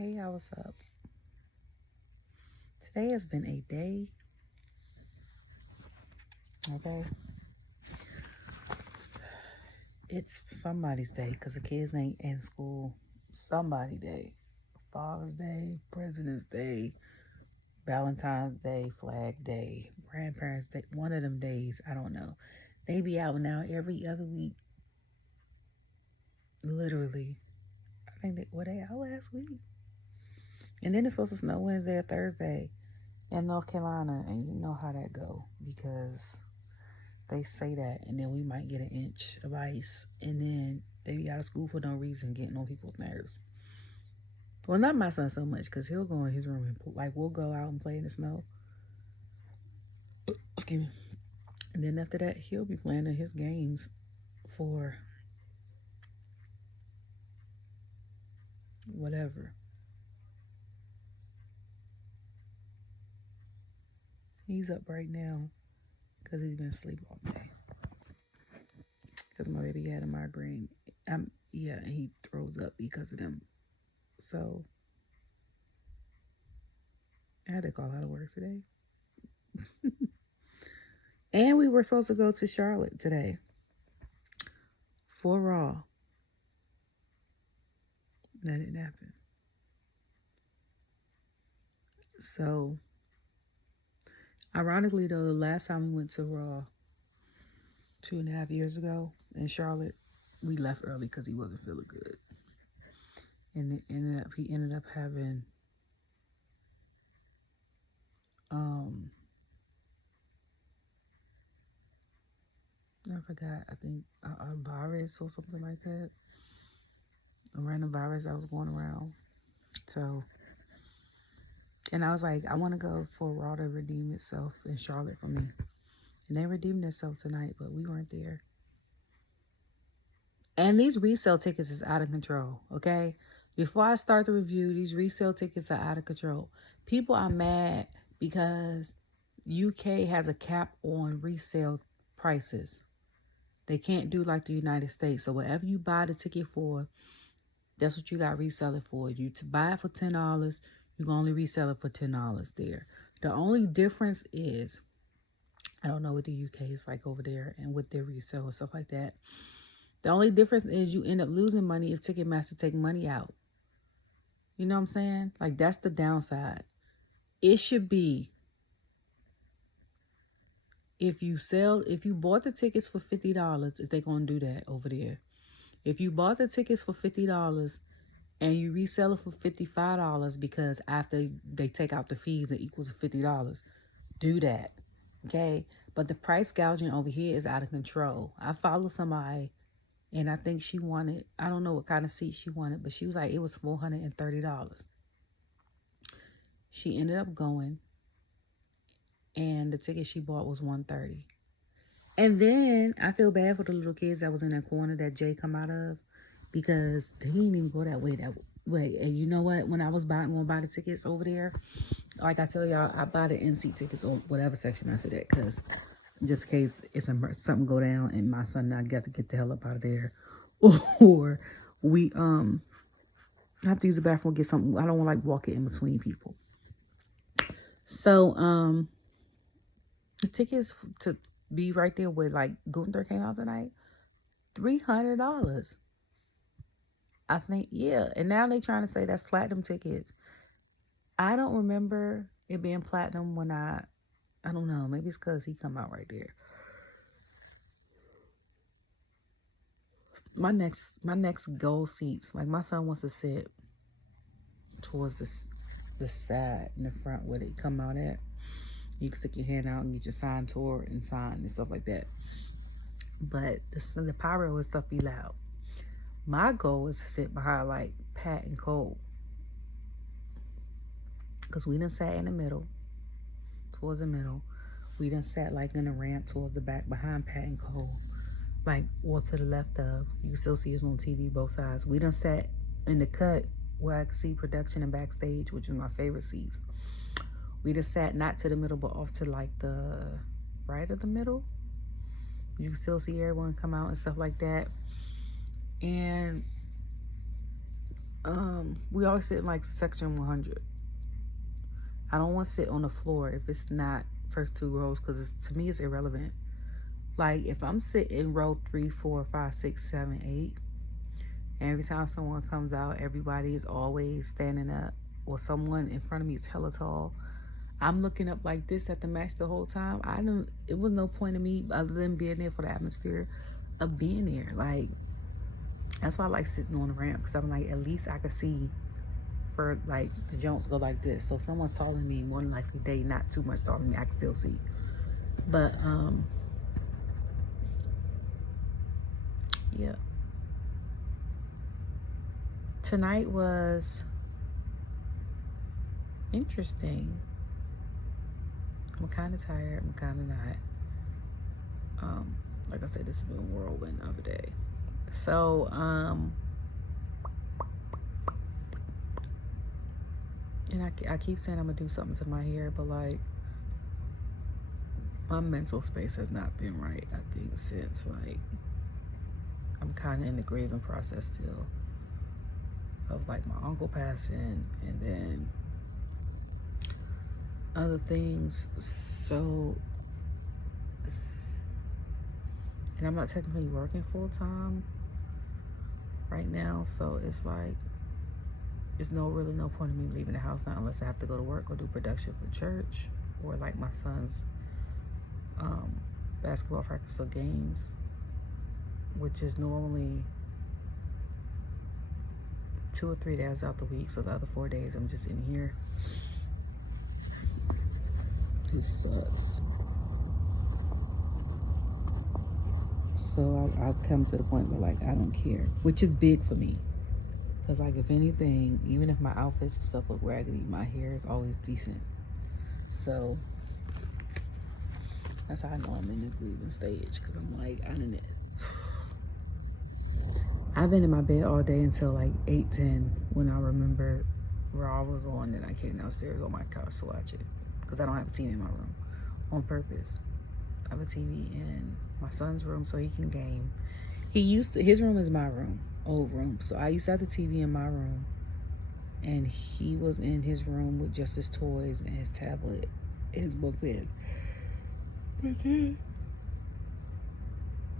Hey, y'all, what's up? Today has been a day, okay? It's somebody's day because the kids ain't in school. Somebody day. Father's Day, President's Day, Valentine's Day, Flag Day, Grandparents' Day. One of them days, I don't know. They be out now every other week. Literally. I think they out last week. And then it's supposed to snow Wednesday or Thursday in North Carolina. And you know how that go because they say that, and then we might get an inch of ice, and then they be out of school for no reason, getting on people's nerves. Well, not my son so much, because he'll go in his room and we'll go out and play in the snow. Excuse me. And then after that, he'll be playing in his games for whatever. He's up right now because he's been asleep all day. Because my baby had a migraine. And he throws up because of them. So I had to call out of work today. And we were supposed to go to Charlotte today for Raw. That didn't happen. So, ironically though, the last time we went to Raw 2.5 years ago in Charlotte, we left early because he wasn't feeling good. And he ended up having I forgot, I think a virus or something like that. A random virus that was going around. So, and I was like, I want to go for Raw to redeem itself in Charlotte for me. And they redeemed themselves tonight, but we weren't there. And these resale tickets is out of control, okay? Before I start the review, these resale tickets are out of control. People are mad because UK has a cap on resale prices. They can't do like the United States. So whatever you buy the ticket for, that's what you got resell it for. You to buy it for $10, you can only resell it for $10 there. The only difference is, I don't know what the UK is like over there and with their resale and stuff like that. The only difference is you end up losing money if Ticketmaster take money out. You know what I'm saying? Like, that's the downside. It should be, if you bought the tickets for $50, if they're going to do that over there. If you bought the tickets for $50 and you resell it for $55 because after they take out the fees, it equals $50, do that. Okay? But the price gouging over here is out of control. I follow somebody, and I think she wanted, I don't know what kind of seat she wanted, but she was like, it was $430. She ended up going, and the ticket she bought was $130. And then I feel bad for the little kids that was in that corner that Jay come out of, because they didn't even go that way. And you know what? When I was going to buy the tickets over there, like I tell y'all, I buy the in-seat tickets or whatever section I said that, because just in case something go down and my son and I got to get the hell up out of there, or we have to use the bathroom, get something. I don't want to like walk it in between people. So the tickets to be right there with like Gunther came out tonight, $300. I think, yeah. And now they trying to say that's platinum tickets. I don't remember it being platinum when I don't know. Maybe it's because he come out right there. My next goal seats, like my son wants to sit towards the side in the front where they come out at. You can stick your hand out and get your sign toward and sign and stuff like that. But the pyro and stuff be loud. My goal is to sit behind like Pat and Cole, because we done sat in the middle, towards the middle. We done sat like in a ramp towards the back behind Pat and Cole, like, or to the left of. You can still see us on TV both sides. We done sat in the cut where I could see production and backstage, which is my favorite seats. We just sat not to the middle, but off to like the right of the middle. You can still see everyone come out and stuff like that. And We always sit in like section 100. I don't want to sit on the floor if it's not first 2 rows, because to me it's irrelevant. Like if I'm sitting in row 3, 4, 5, 6, 7, 8, and every time someone comes out, everybody is always standing up, or someone in front of me is hella tall, I'm looking up like this at the match the whole time. It was no point in me other than being there for the atmosphere of being there. Like, that's why I like sitting on the ramp, because I'm like, at least I can see for like the jumps go like this. So if someone's taller than me, more than likely they not too much taller than me, I can still see. But yeah. Tonight was interesting. I'm kind of tired. I'm kind of not. Like I said, this has been a whirlwind of a day. So, and I keep saying I'm gonna do something to my hair, but like, my mental space has not been right, I think, since like, I'm kind of in the grieving process still of like my uncle passing, and then other things. So, and I'm not technically working full time right now, so it's like, there's really no point in me leaving the house now unless I have to go to work or do production for church, or like my son's basketball practice or games, which is normally 2 or 3 days out the week. So the other 4 days I'm just in here. It sucks. So I've come to the point where like, I don't care, which is big for me. Because like, if anything, even if my outfits and stuff look raggedy, my hair is always decent. So that's how I know I'm in the grieving stage, because I'm like, I've been in my bed all day until like 8:10 when I remember Raw was on, and I came downstairs on my couch to watch it, because I don't have a TV in my room on purpose. I have a TV in my son's room so he can game. His room is my room, old room. So I used to have the TV in my room, and he was in his room with just his toys and his tablet and his book bed. But then,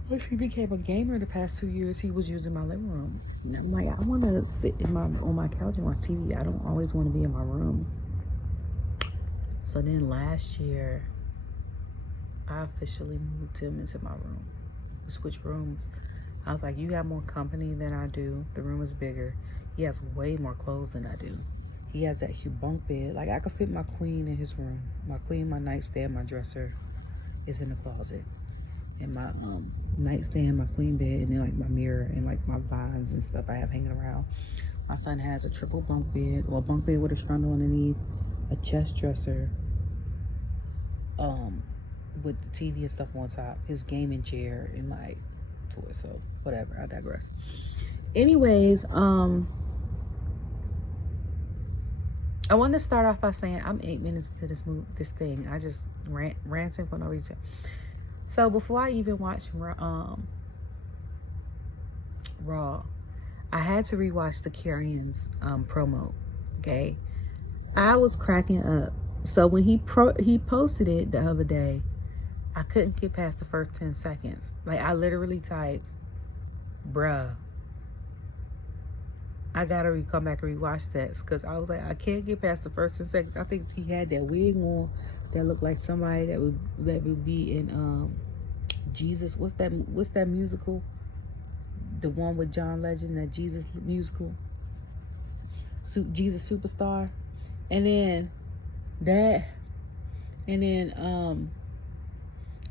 once he became a gamer the past 2 years, he was using my living room. And I'm like, I want to sit on my couch and watch TV. I don't always want to be in my room. So then last year, I officially moved him into my room. We switched rooms. I was like, you have more company than I do. The room is bigger. He has way more clothes than I do. He has that huge bunk bed. Like, I could fit my queen in his room. My queen, my nightstand, my dresser is in the closet. And my nightstand, my queen bed, and then like my mirror and like my vines and stuff I have hanging around. My son has a triple bunk bed, or a bunk bed with a trundle underneath, a chest dresser, with the TV and stuff on top, his gaming chair, and like toys. So whatever, I digress. Anyways, I want to start off by saying I'm 8 minutes into this thing. I just ranting for no reason. So before I even watched Raw, I had to rewatch the Karrion's promo. Okay, I was cracking up. So when he posted it the other day, I couldn't get past the first 10 seconds. Like, I literally typed, bruh, I gotta come back and rewatch that, because I was like, I can't get past the first 10 seconds. I think he had that wig on that looked like somebody that would be in Jesus. What's that musical? The one with John Legend, that Jesus musical. Jesus Superstar. And then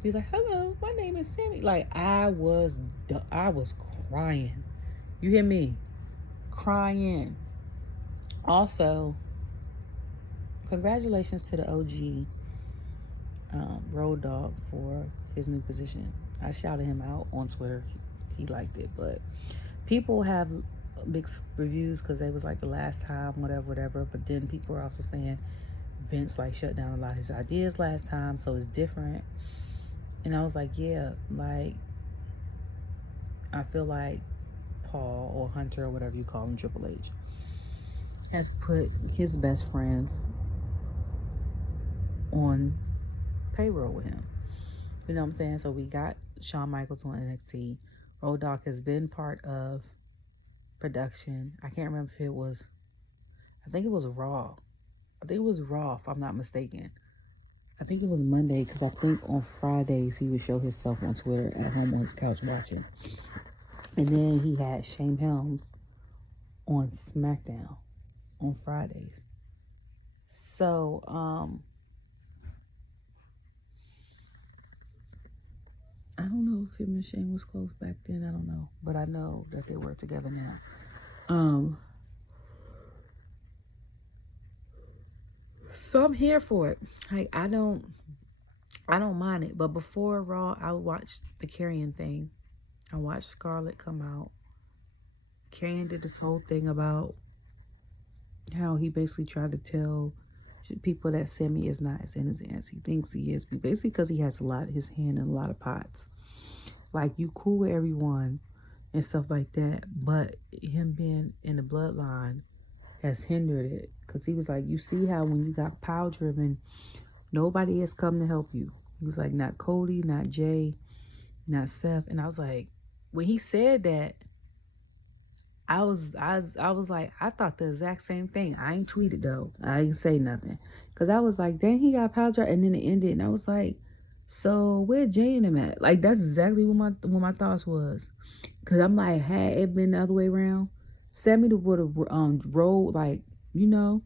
he's like, hello, my name is Sami. Like, I was crying. You hear me? Crying. Also, congratulations to the OG Road Dogg for his new position. I shouted him out on Twitter. He liked it, but people have mixed reviews because they was like, the last time, whatever. But then people are also saying Vince like shut down a lot of his ideas last time, so it's different. And I was like, yeah, like, I feel like Paul or Hunter or whatever you call him, Triple H, has put his best friends on payroll with him. You know what I'm saying? So we got Shawn Michaels on NXT. Road Dogg has been part of production. I can't remember if it was, I think it was Raw. I think it was Raw, if I'm not mistaken. I think it was Monday, because I think on Fridays he would show himself on Twitter at home on his couch watching. And then he had Shane Helms on SmackDown on Fridays. So, I don't know if him and Shane was close back then. I don't know. But I know that they work together now. So I'm here for it. Like, I don't mind it. But before Raw, I watched the Karrion thing. I watched Scarlett come out. Karrion did this whole thing about how he basically tried to tell people that Sami is not as innocent as he thinks he is. Basically because he has his hand in a lot of pots. Like, you cool with everyone and stuff like that. But him being in the bloodline has hindered it. Because he was like, you see how when you got power driven, nobody has come to help you. He was like, not Cody, not Jay, not Seth. And I was like, when he said that, I was like, I thought the exact same thing. I ain't tweeted though. I ain't say nothing. Cause I was like, dang, he got power drive, and then it ended, and I was like, so where Jay and him at? Like, that's exactly what my thoughts was. Cause I'm like, had it been the other way around, Sami would have rolled, like, you know.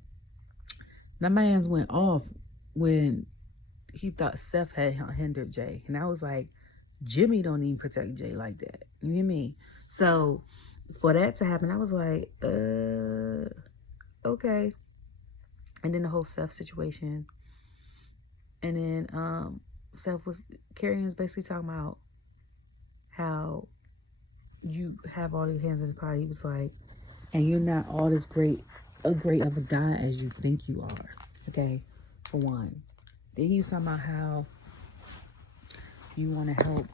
That man's went off when he thought Seth had hindered Jay, and I was like, Jimmy don't even protect Jay like that. You hear me? So for that to happen, I was like, okay. And then the whole Seth situation. And then Karrion was basically talking about how you have all these hands in the pot. He was like, and you're not all this great of a guy as you think you are. Okay, for one. Then he was talking about how you want to help.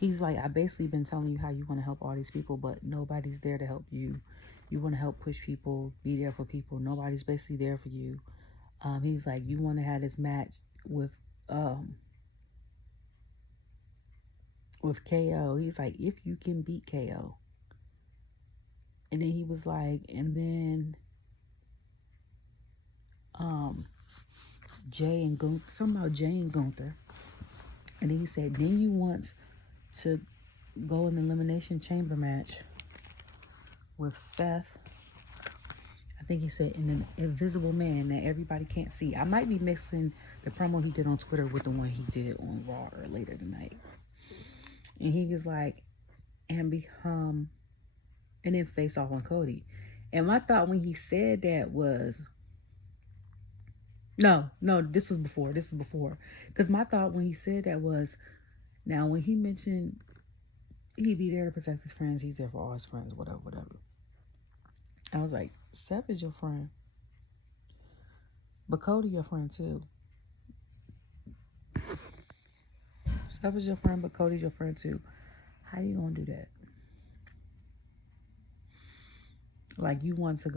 He's like, I basically been telling you how you want to help all these people, but nobody's there to help you. You want to help push people, be there for people. Nobody's basically there for you. He was like, you want to have this match with KO. He's like, if you can beat KO. And then he was like, and then Jay and Gunther, something about Jay and Gunther. And then he said, then you want to go in the Elimination Chamber match with Seth. I think he said in an invisible man that everybody can't see. I might be mixing the promo he did on Twitter with the one he did on Raw later tonight. And he was like, and then face off on Cody. And my thought when he said that was, no, this was before. Because my thought when he said that was, now when he mentioned he'd be there to protect his friends, he's there for all his friends, whatever. I was like, Seth is your friend. But Cody your friend too. Seth is your friend, but Cody's your friend too. How you gonna do that? Like, you want to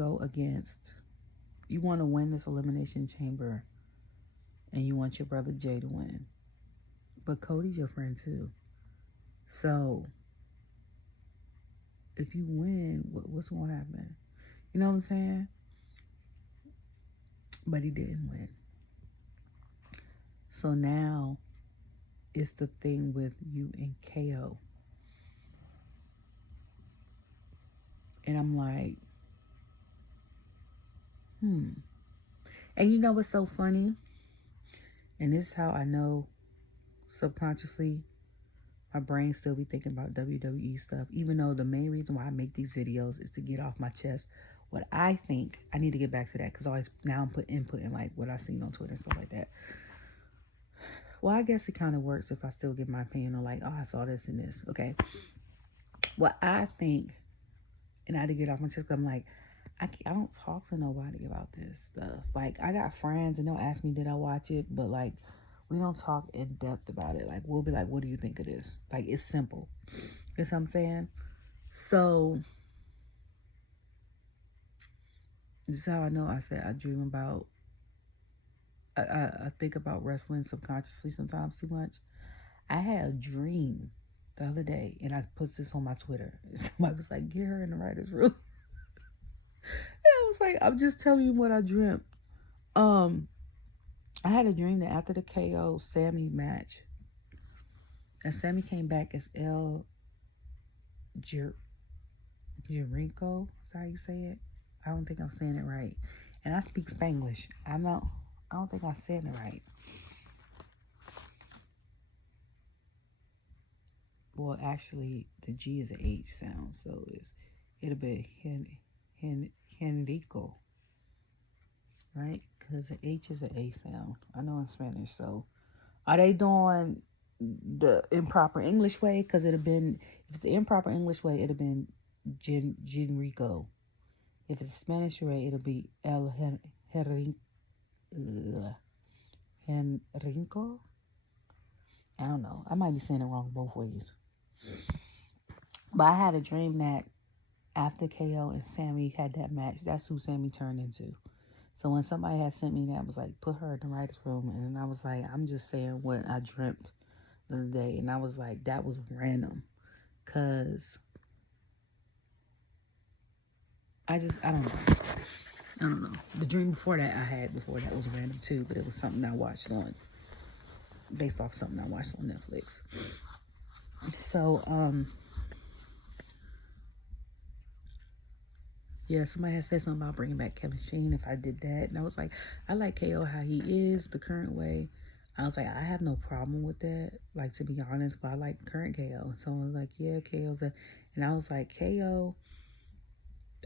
win this Elimination Chamber, and you want your brother Jay to win. But Cody's your friend too. So, if you win, what's gonna happen? You know what I'm saying? But he didn't win. So now, it's the thing with you and KO. And I'm like, And you know what's so funny? And this is how I know subconsciously my brain still be thinking about WWE stuff, even though the main reason why I make these videos is to get off my chest what I think. I need to get back to that, because now I'm inputting like what I've seen on Twitter and stuff like that. Well, I guess it kind of works if I still give my opinion on like, oh, I saw this and this. Okay. What I think, and I had to get off my chest, because I'm like, I don't talk to nobody about this stuff. Like, I got friends and they'll ask me, did I watch it? But like, we don't talk in depth about it. Like, we'll be like, what do you think of this? Like, it's simple. You know what I'm saying? So, This is how I know. I said I dream about. I think about wrestling subconsciously sometimes too much. I had a dream the other day, and I put this on my Twitter. Somebody was like, "Get her in the writer's room." And I was like, "I'm just telling you what I dreamt." Um, I had a dream that after the KO Sami match, and Sami came back as Jericho. Is that how you say it? I don't think I'm saying it right. And I speak Spanglish. I don't think I'm saying it right. Well, actually, the G is an H sound, so it'll be Henrico, right? Because the H is an A sound. I know in Spanish. So, are they doing the improper English way? Because it'd have been, if it's the improper English way, it'd have been Genrico. If it's Spanish way, it'll be El Henrico. I don't know. I might be saying it wrong both ways. But I had a dream that after KO and Sami had that match, that's who Sami turned into. So when somebody had sent me that, I was like, put her in the writer's room. And then I was like, I'm just saying what I dreamt the other day. And I was like, that was random. Because I don't know. I don't know. The dream before that was random too. But it was something I watched based off something I watched on Netflix. So, yeah, somebody had said something about bringing back Kevin Sheen if I did that. And I was like, I like KO how he is, the current way. I was like, I have no problem with that, like, to be honest, but I like current KO. So I was like, yeah, KO's a... And I was like, KO,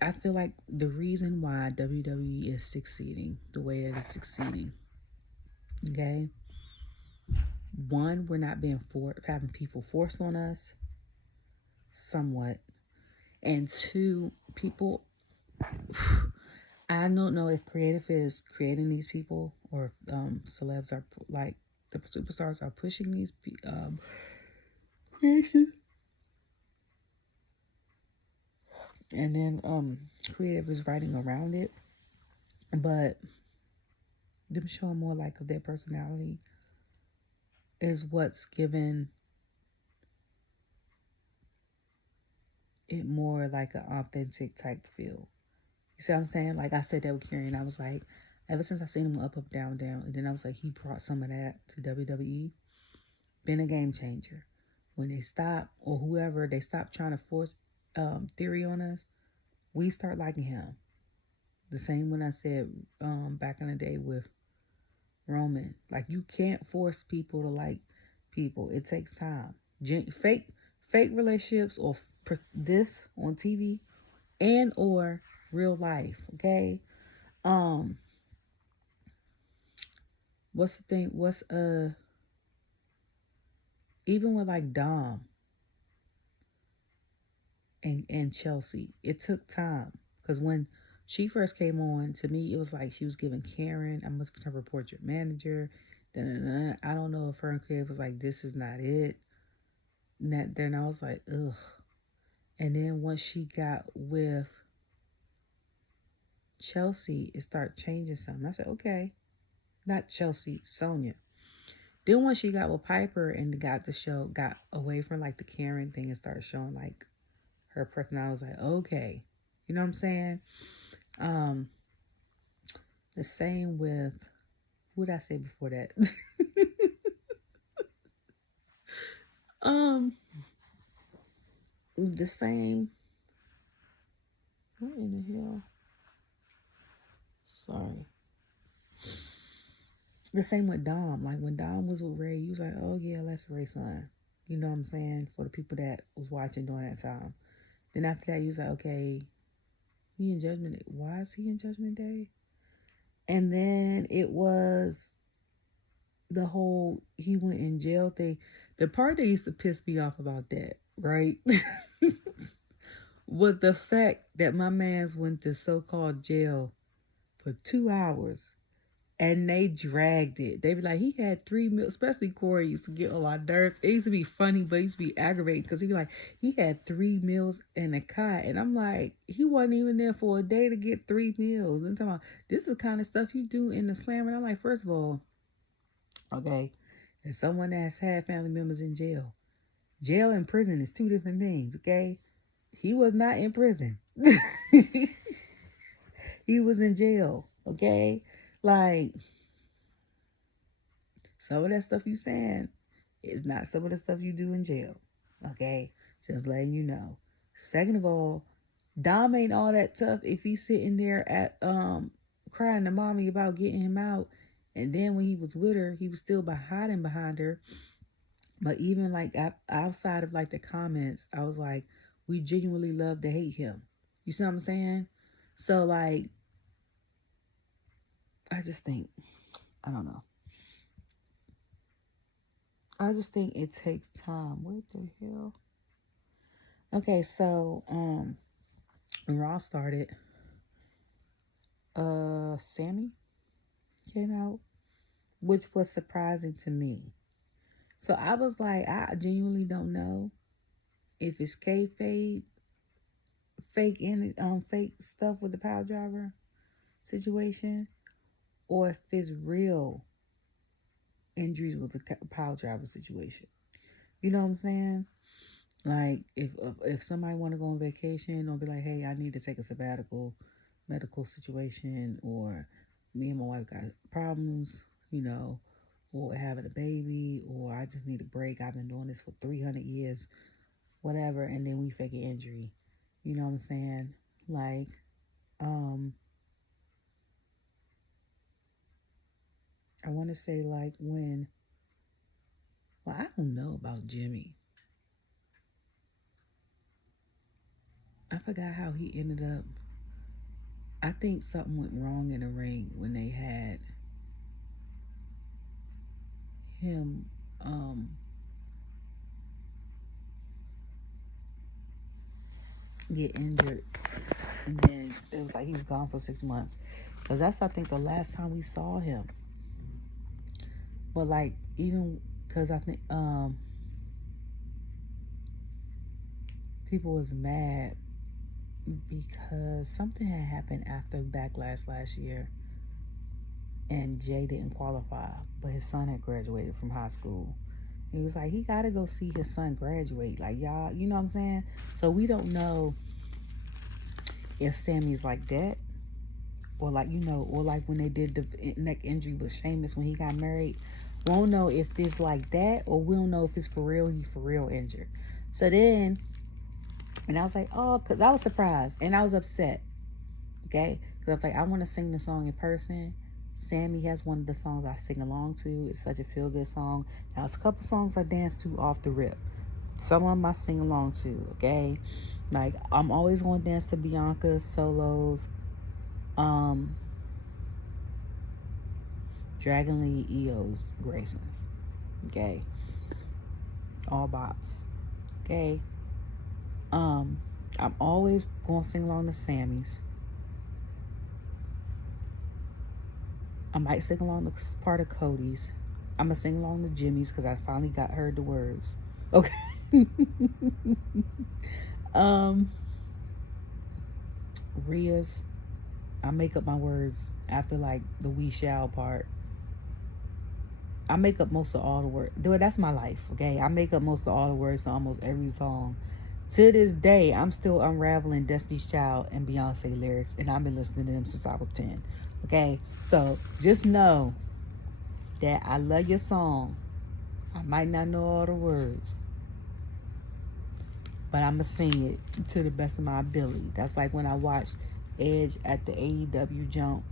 I feel like the reason why WWE is succeeding the way that it's succeeding, okay? One, we're not having people forced on us, somewhat. And two, people... I don't know if creative is creating these people or if celebs are like the superstars are pushing these creations, and then creative is writing around it. But them showing more like of their personality is what's given it more like an authentic type feel. You see what I'm saying? Like I said that with Karrion, I was like, ever since I seen him up, down, down, and then I was like, he brought some of that to WWE. Been a game changer. When they stop, or whoever, they stop trying to force theory on us, we start liking him. The same when I said back in the day with Roman. Like, you can't force people to like people. It takes time. Fake relationships or this on TV and or real life, okay? What's the thing? Even with like Dom and Chelsea, it took time. Because when she first came on, to me, it was like she was giving Karen, I must report your manager. I don't know if her and Creative was like, this is not it. And then I was like, ugh. And then once she got with Chelsea, it started changing something. I said, okay. Not Chelsea, Sonya. Then once she got with Piper and got away from like the Karen thing and started showing like her personality, I was like, okay. You know what I'm saying? The same with, what did I say before that? The same. What in the hell? Sorry. The same with Dom. Like when Dom was with Ray, you was like, oh yeah, that's Ray's son. You know what I'm saying? For the people that was watching during that time. Then after that, you was like, okay, he in Judgment Day. Why is he in Judgment Day? And then it was the whole he went in jail thing. The part that used to piss me off about that, right? was the fact that my man's went to so-called jail for 2 hours And they dragged it. They be like, he had 3 meals. Especially Corey used to get on my nerves. It used to be funny, but it used to be aggravating because he'd be like, he had 3 meals and a cot. And I'm like, he wasn't even there for a day to get 3 meals. And I'm talking about, this is the kind of stuff you do in the slam. And I'm like, first of all, okay, as someone that's had family members in jail, jail and prison is 2 different things, okay? He was not in prison. He was in jail, okay? Like, some of that stuff you saying is not some of the stuff you do in jail, okay? Just letting you know. Second of all, Dom ain't all that tough if he's sitting there at crying to mommy about getting him out, and then when he was with her, he was still hiding behind her. But even like outside of like the comments, I was like, we genuinely love to hate him. You see what I'm saying? So like, I just think, I don't know. I just think it takes time. What the hell? Okay, so when Raw started, Sami came out, which was surprising to me. So I was like, I genuinely don't know if it's kayfabe, fake stuff with the power driver situation, or if it's real injuries with the power driver situation. You know what I'm saying? Like, if somebody want to go on vacation or be like, hey, I need to take a sabbatical, medical situation, or me and my wife got problems, you know, or having a baby, or I just need a break. I've been doing this for 300 years, whatever, and then we fake an injury. You know what I'm saying? Like, I want to say like when, well, I don't know about Jimmy. I forgot how he ended up. I think something went wrong in the ring when they had him get injured, and then it was like he was gone for 6 months, because that's, I think, the last time we saw him. But like, even because I think people was mad because something had happened after Backlash last year, and Jay didn't qualify, but his son had graduated from high school. He was like, he gotta go see his son graduate. Like, y'all, you know what I'm saying? So we don't know if Sami's like that, or like, you know, or like when they did the neck injury with Sheamus when he got married. We don't know if it's like that, or we don't know if it's for real, he for real injured. So then, and I was like, oh, because I was surprised and I was upset, okay? Because I was like, I want to sing the song in person. Sami has one of the songs I sing along to. It's such a feel-good song. Now, it's a couple songs I dance to off the rip. Some of them I sing along to, okay? Like, I'm always going to dance to Bianca's solos, Dragon Lee, Io's, Grayson's, okay? All bops, okay? I'm always going to sing along to Sami's. I might sing along to part of Cody's. I'm going to sing along to Jimmy's because I finally heard the words. Okay. Rhea's. I make up my words after like the we shall part. I make up most of all the words. Dude, that's my life, okay? I make up most of all the words to almost every song. To this day, I'm still unraveling Destiny's Child and Beyonce lyrics, and I've been listening to them since I was 10. Okay? So just know that I love your song. I might not know all the words, but I'm going to sing it to the best of my ability. That's like when I watched Edge at the AEW jump,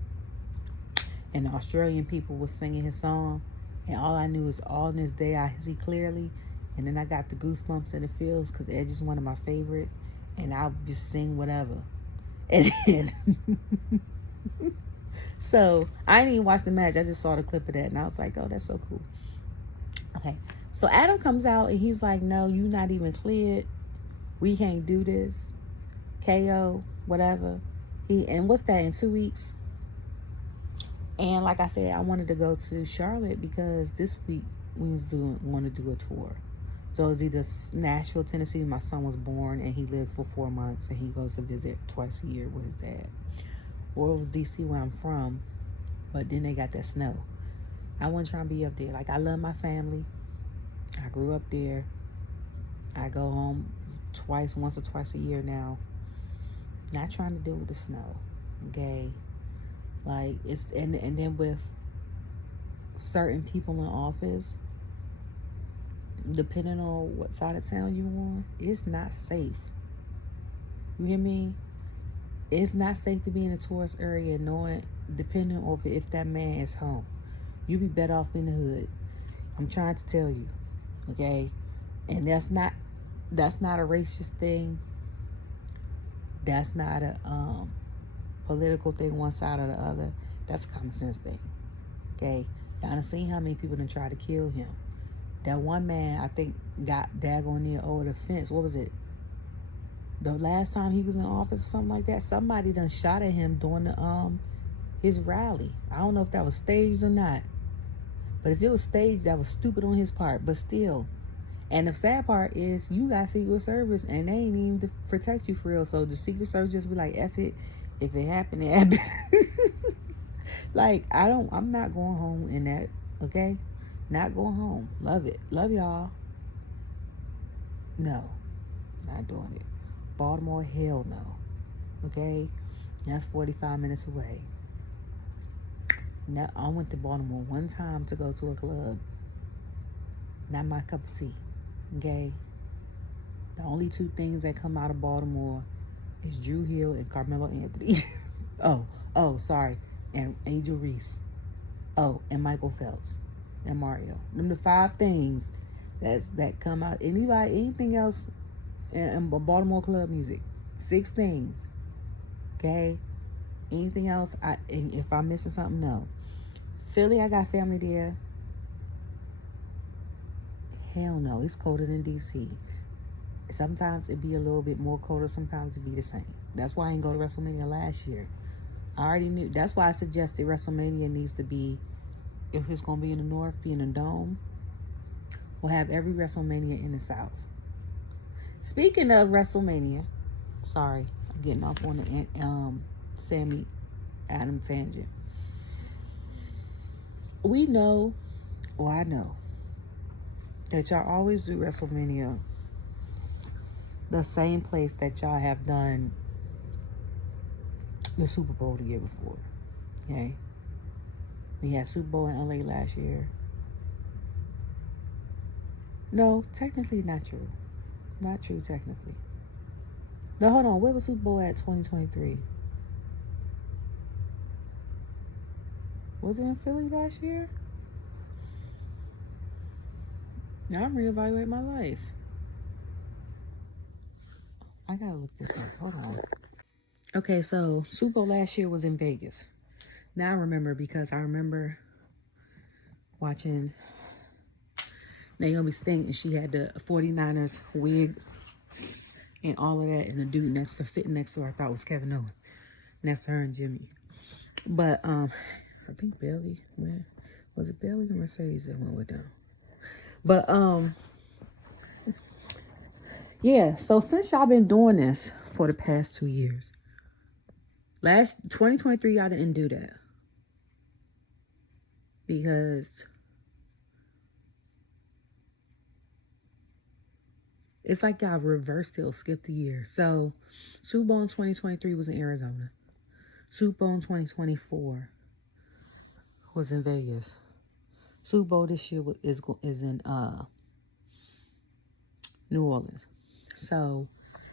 and the Australian people was singing his song, and all I knew is all in this day I see clearly. And then I got the goosebumps in the feels because Edge is one of my favorites. And I'll just sing whatever. And then so I didn't even watch the match. I just saw the clip of that. And I was like, oh, that's so cool. Okay. So Adam comes out and he's like, no, you not even cleared. We can't do this. KO, whatever. And what's that, in 2 weeks? And like I said, I wanted to go to Charlotte because this week we want to do a tour. So it's either Nashville, Tennessee, my son was born and he lived for 4 months and he goes to visit twice a year with his dad. Or it was DC where I'm from, but then they got that snow. I wasn't trying to be up there. Like, I love my family. I grew up there. I go home once or twice a year now. Not trying to deal with the snow. Okay? Like, it's, and then with certain people in office, depending on what side of town you're on, it's not safe. You hear me? It's not safe to be in a tourist area knowing, depending on if that man is home. You be better off in the hood. I'm trying to tell you. Okay? And that's not a racist thing. That's not a political thing, one side or the other. That's a common sense thing. Okay? Y'all done seen how many people done tried to kill him. That one man, I think, got daggone near over the fence. What was it? The last time he was in office or something like that, somebody done shot at him during the his rally. I don't know if that was staged or not. But if it was staged, that was stupid on his part. But still. And the sad part is you got Secret Service and they ain't even to protect you for real. So the Secret Service just be like, F it. If it happened, it happened. Like, I'm not going home in that, okay? Not going home. Love it. Love y'all. No. Not doing it. Baltimore, hell no. Okay? That's 45 minutes away. Now, I went to Baltimore one time to go to a club. Not my cup of tea. Okay? The only two things that come out of Baltimore is Drew Hill and Carmelo Anthony. Sorry. And Angel Reese. Oh, and Michael Phelps. And Mario. Them the 5 things that come out. Anything else in Baltimore club music. 6 things. Okay? Anything else, and if I'm missing something, no. Philly, I got family there. Hell no, it's colder than DC. Sometimes it be a little bit more colder, sometimes it be the same. That's why I didn't go to WrestleMania last year. I already knew. That's why I suggested WrestleMania needs to be, if it's going to be in the North, be in a dome. We'll have every WrestleMania in the South. Speaking of WrestleMania, sorry, I'm getting off on the Sami Adam tangent. We know, or I know, that y'all always do WrestleMania the same place that y'all have done the Super Bowl the year before. Okay? We had Super Bowl in LA last year. No, technically not true. Not true, technically. No, hold on. Where was Super Bowl at 2023? Was it in Philly last year? Now I'm reevaluating my life. I gotta look this up. Hold on. Okay, so Super Bowl last year was in Vegas. Now I remember because I remember watching Naomi's thing and she had the 49ers wig and all of that, and the dude sitting next to her, I thought was Kevin Owens. Next to her and Jimmy. But I think Bailey, was it Bailey or Mercedes that went with them? But yeah, so since y'all been doing this for the past 2 years, last 2023 y'all didn't do that. Because it's like y'all reversed it or skipped a year. So Super Bowl in 2023 was in Arizona. Super Bowl in 2024 was in Vegas. Super Bowl this year is in New Orleans. So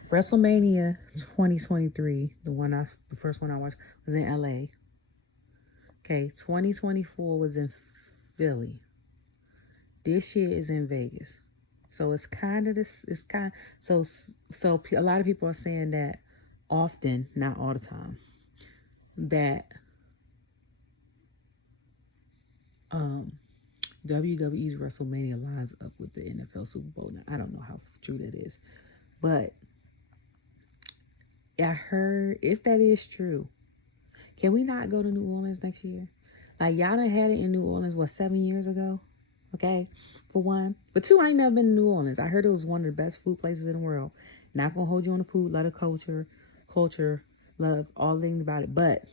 WrestleMania 2023, the first one I watched, was in LA. Okay, 2024 was in Philly. This year is in Vegas. So it's kind of this. It's kind. So a lot of people are saying that often, not all the time, that WWE's WrestleMania lines up with the NFL Super Bowl. Now, I don't know how true that is, but I heard, if that is true, can we not go to New Orleans next year? Like, y'all done had it in New Orleans, 7 years ago? Okay, for one. For two, I ain't never been to New Orleans. I heard it was one of the best food places in the world. Not gonna hold you on the food, love the culture, love all things about it. But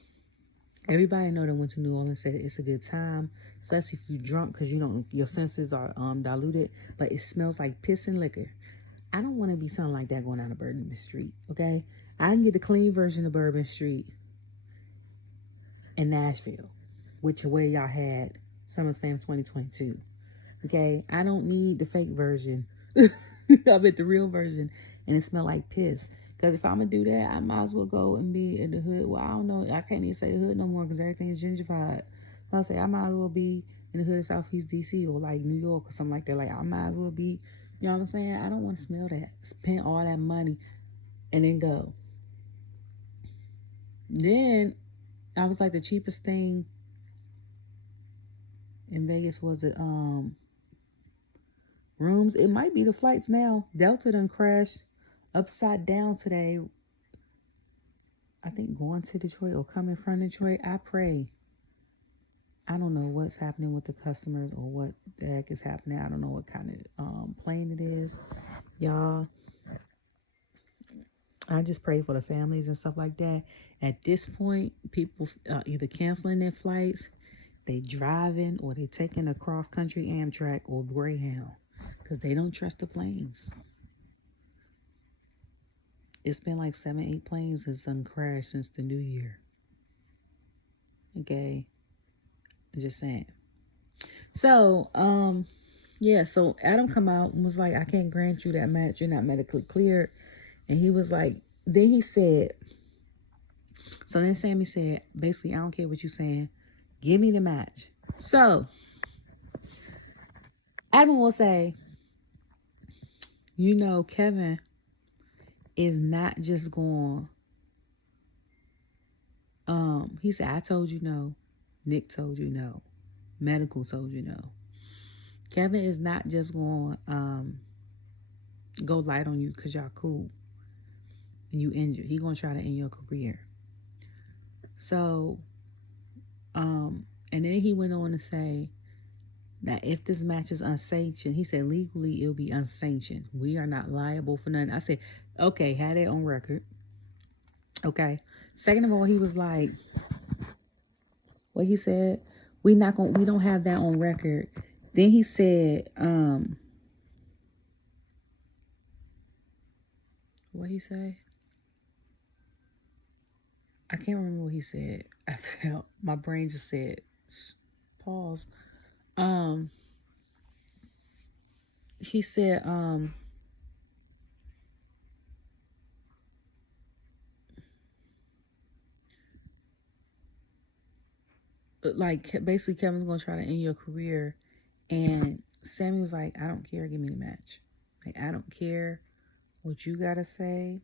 everybody know that went to New Orleans said it's a good time, especially if you drunk, because your senses are diluted. But it smells like piss and liquor. I don't want to be something like that going down a Bourbon Street. Okay, I can get the clean version of Bourbon Street in Nashville, which where y'all had SummerSlam 2022. Okay, I don't need the fake version. I bet the real version, and it smell like piss. Because if I'm gonna do that, I might as well go and be in the hood. Well, I don't know. I can't even say the hood no more because everything is gentrified. I'll say I might as well be in the hood of Southeast DC or like New York or something like that. Like I might as well be, you know what I'm saying? I don't want to smell that. Spend all that money and then go. Then I was like, the cheapest thing in Vegas was the rooms. It might be the flights now. Delta done crashed upside down today. I think going to Detroit or coming from Detroit. I pray. I don't know what's happening with the customers or what the heck is happening. I don't know what kind of plane it is. Y'all, I just pray for the families and stuff like that. At this point, people either canceling their flights, they driving, or they taking a cross-country Amtrak or Greyhound because they don't trust the planes. It's been like 7-8 planes that's done crashed since the new year. Okay. I'm just saying. So, yeah, so Adam come out and was like, I can't grant you that match. You're not medically cleared. And he was like, then he said, so then Sami said, basically, I don't care what you're saying. Give me the match. So, Adam will say, Kevin is not just going, he said, I told you no. Nick told you no. Medical told you no. Kevin is not just going go light on you because y'all cool and you injured. He gonna try to end your career. So, and then he went on to say that if this match is unsanctioned, he said legally it'll be unsanctioned. We are not liable for nothing. I said, okay, had it on record. Okay. Second of all, he was like, what he said, we don't have that on record. Then he said, what he say? I can't remember what he said. I felt my brain just said pause. He said, like basically Kevin's gonna try to end your career, and Sami was like, I don't care, give me the match. Like, I don't care what you gotta say.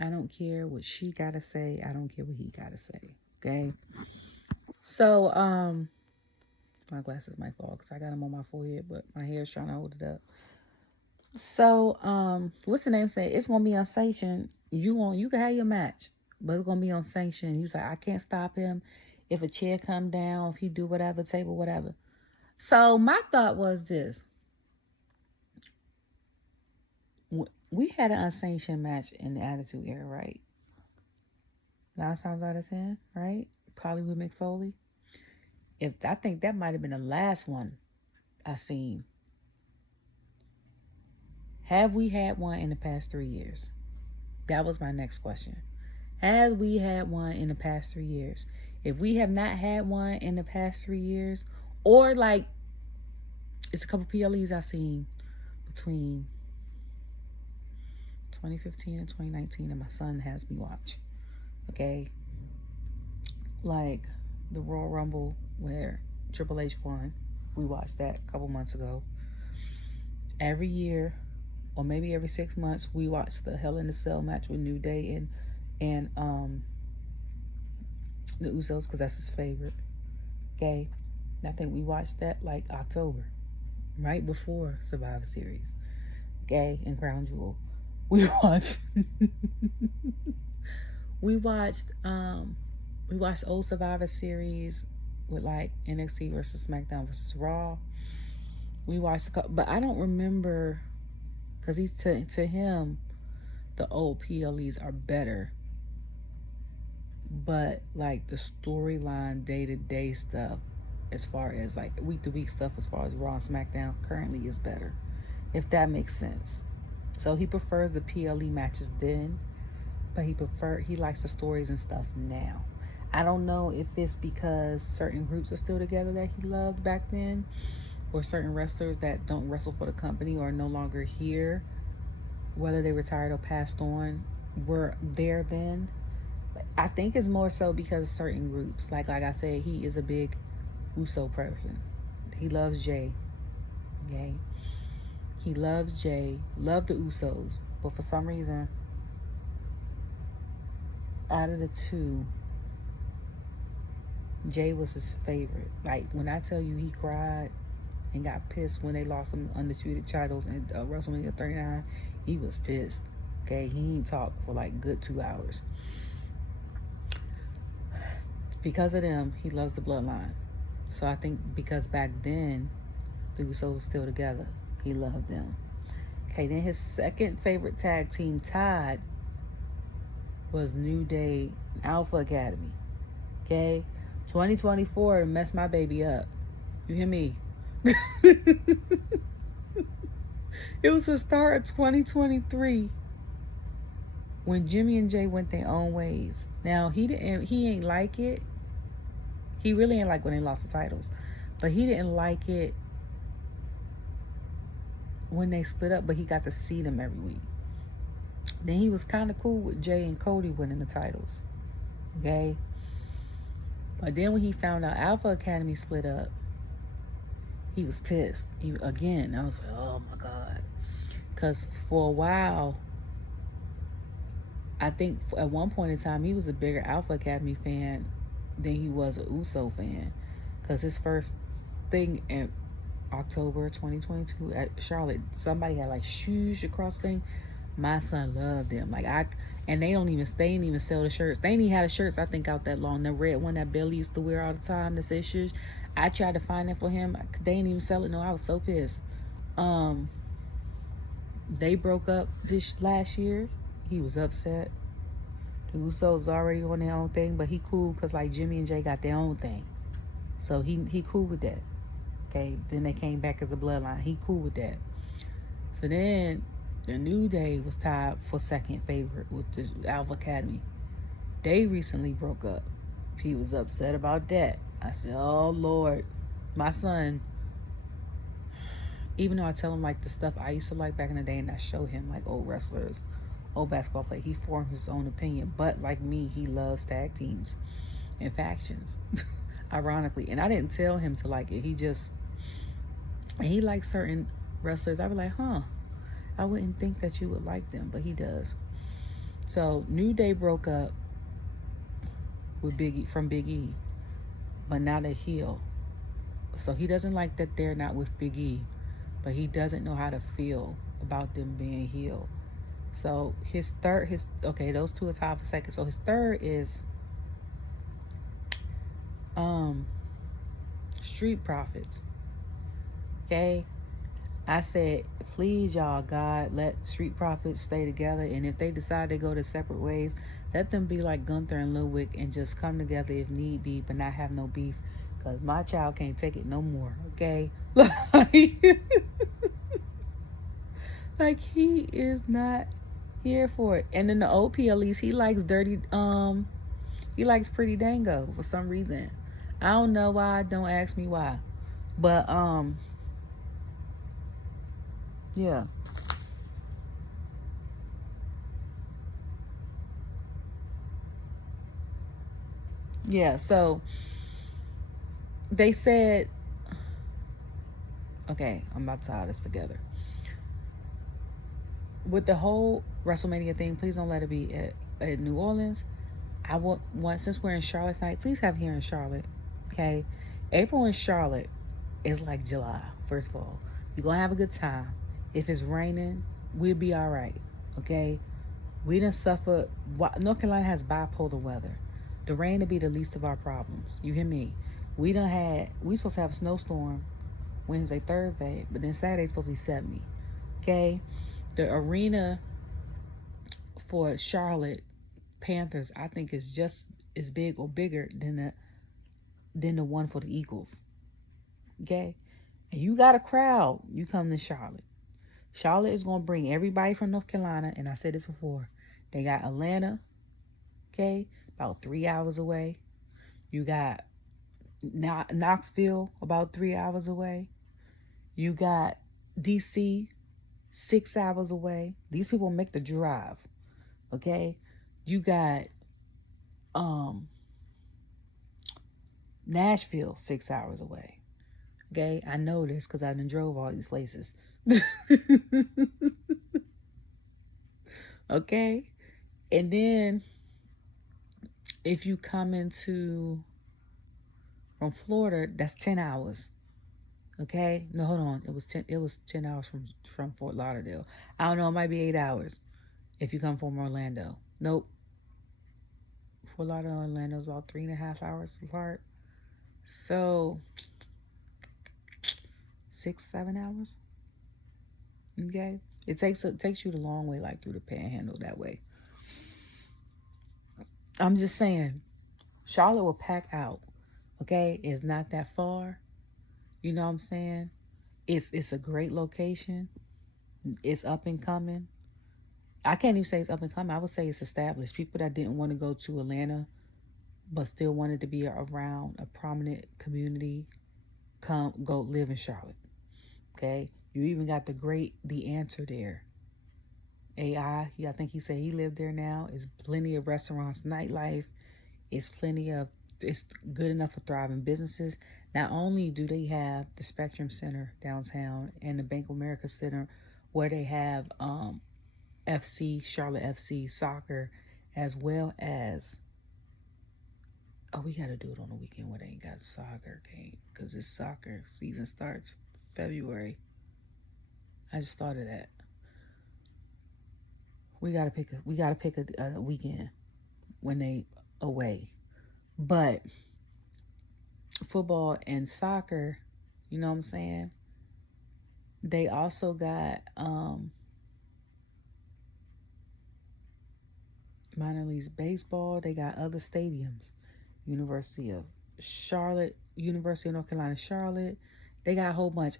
I don't care what she gotta say. I don't care what he gotta say. Okay. So, my glasses might fall because I got them on my forehead, but my hair's trying to hold it up. So, what's the name say? It's gonna be unsanctioned. You can have your match, but it's gonna be unsanctioned. He was like, I can't stop him. If a chair come down, if he do whatever, table, whatever. So my thought was this. We had an unsanctioned match in the Attitude Era, right? 9 times out of 10, right? Probably with Mick Foley. I think that might have been the last one I seen. Have we had one in the past 3 years? That was my next question. Have we had one in the past 3 years? If we have not had one in the past 3 years, or like, it's a couple PLEs I've seen between 2015 and 2019 that my son has me watch. Okay? Like the Royal Rumble where Triple H won. We watched that a couple months ago. Every year, or maybe every 6 months, we watch the Hell in a Cell match with New Day and the Usos, because that's his favorite. Okay? And I think we watched that like October, right before Survivor Series. Okay? And Crown Jewel. We watched we watched old Survivor Series with like NXT versus SmackDown versus Raw. We watched, but I don't remember, because he's to him, the old PLEs are better. But like the storyline, day to day stuff, as far as like week to week stuff, as far as Raw and SmackDown, currently is better, if that makes sense. So he prefers the PLE matches then, but he likes the stories and stuff now. I don't know if it's because certain groups are still together that he loved back then, or certain wrestlers that don't wrestle for the company or are no longer here, whether they retired or passed on, were there then. I think it's more so because of certain groups. Like I said, he is a big Uso person. He loves Jey. Okay? He loves Jey, loved the Usos. But for some reason, out of the two, Jey was his favorite. Like, when I tell you he cried and got pissed when they lost some undisputed titles in WrestleMania 39, he was pissed. Okay? He didn't talk for like good 2 hours. Because of them, he loves the bloodline. So I think because back then, the Usos were still together, he loved them. Okay, then his second favorite tag team tied was New Day Alpha Academy. Okay? 2024 to mess my baby up. You hear me? It was the start of 2023 when Jimmy and Jay went their own ways. Now, he ain't like it. He really ain't like when they lost the titles. But he didn't like it when they split up, but he got to see them every week. Then he was kind of cool with Jay and Cody winning the titles. Okay? But then when he found out Alpha Academy split up, he was pissed. Again, I was like, oh my God. Because for a while, I think at one point in time, he was a bigger Alpha Academy fan than he was a Uso fan. Because his first thing in October 2022 at Charlotte, somebody had like shoes across thing. My son loved them. Like and they didn't even sell the shirts. They ain't even had the shirts, I think, out that long. The red one that Billy used to wear all the time, that says shoes. I tried to find it for him. They ain't even sell it. No, I was so pissed. They broke up this last year. He was upset. The Usos already on their own thing, but he cool because like Jimmy and Jay got their own thing. So he cool with that. Okay, then they came back as a bloodline. He cool with that. So then the New Day was tied for second favorite with the Alpha Academy. They recently broke up. He was upset about that. I said, oh Lord, my son, even though I tell him like the stuff I used to like back in the day, and I show him like old wrestlers, old basketball players, he forms his own opinion. But like me, he loves tag teams and factions, ironically. And I didn't tell him to like it. He likes certain wrestlers. I be like, huh, I wouldn't think that you would like them, but he does. So New Day broke up with Big E, but now they're heel. So he doesn't like that they're not with Big E, but he doesn't know how to feel about them being heel. So those two are tied for second. So his third is Street Profits. Okay, I said, please y'all, God, let Street Profits stay together, and if they decide to go their separate ways, let them be like Gunther and Ludwig and just come together if need be, but not have no beef, because my child can't take it no more. Okay, like he is not here for it. And in the old PLEs, he likes he likes Pretty Dango for some reason. I don't know why. Don't ask me why. But yeah. Yeah, so they said, okay, I'm about to tie this together. With the whole WrestleMania thing, please don't let it be at New Orleans. I want, since we're in Charlotte tonight, please have here in Charlotte. Okay? April in Charlotte is like July, first of all. You're going to have a good time. If it's raining, we'll be all right. Okay? We didn't suffer. North Carolina has bipolar weather. The rain will be the least of our problems. You hear me? We supposed to have a snowstorm Wednesday, Thursday, but then Saturday's supposed to be 70. Okay? The arena for Charlotte Panthers, I think, is just as big or bigger than the one for the Eagles. Okay? And you got a crowd, you come to Charlotte. Charlotte is going to bring everybody from North Carolina, and I said this before. They got Atlanta, okay, about 3 hours away. You got Knoxville, about 3 hours away. You got DC, 6 hours away. These people make the drive, okay? You got Nashville, 6 hours away. Okay, I know this because I done drove all these places. Okay, and then if you come from Florida, that's 10 hours. Okay, no, hold on, it was 10 hours from Fort Lauderdale. I don't know, it might be 8 hours if you come from Orlando. Nope, Fort Lauderdale and Orlando is about 3.5 hours apart. So 6-7 hours. Okay, it takes you the long way, like through the Panhandle that way. I'm just saying, Charlotte will pack out. Okay, it's not that far. You know what I'm saying? It's a great location. It's up and coming. I can't even say it's up and coming. I would say it's established. People that didn't want to go to Atlanta but still wanted to be around a prominent community, go live in Charlotte. Okay? You even got the answer there. AI, I think he said he lived there now. It's plenty of restaurants, nightlife. It's good enough for thriving businesses. Not only do they have the Spectrum Center downtown and the Bank of America Center where they have Charlotte FC soccer, as well as, we got to do it on the weekend where they ain't got a soccer game because this soccer season starts February. I just thought of that. We gotta pick a weekend when they away. But football and soccer, you know what I'm saying? They also got minor leagues baseball. They got other stadiums. University of North Carolina, Charlotte. They got a whole bunch.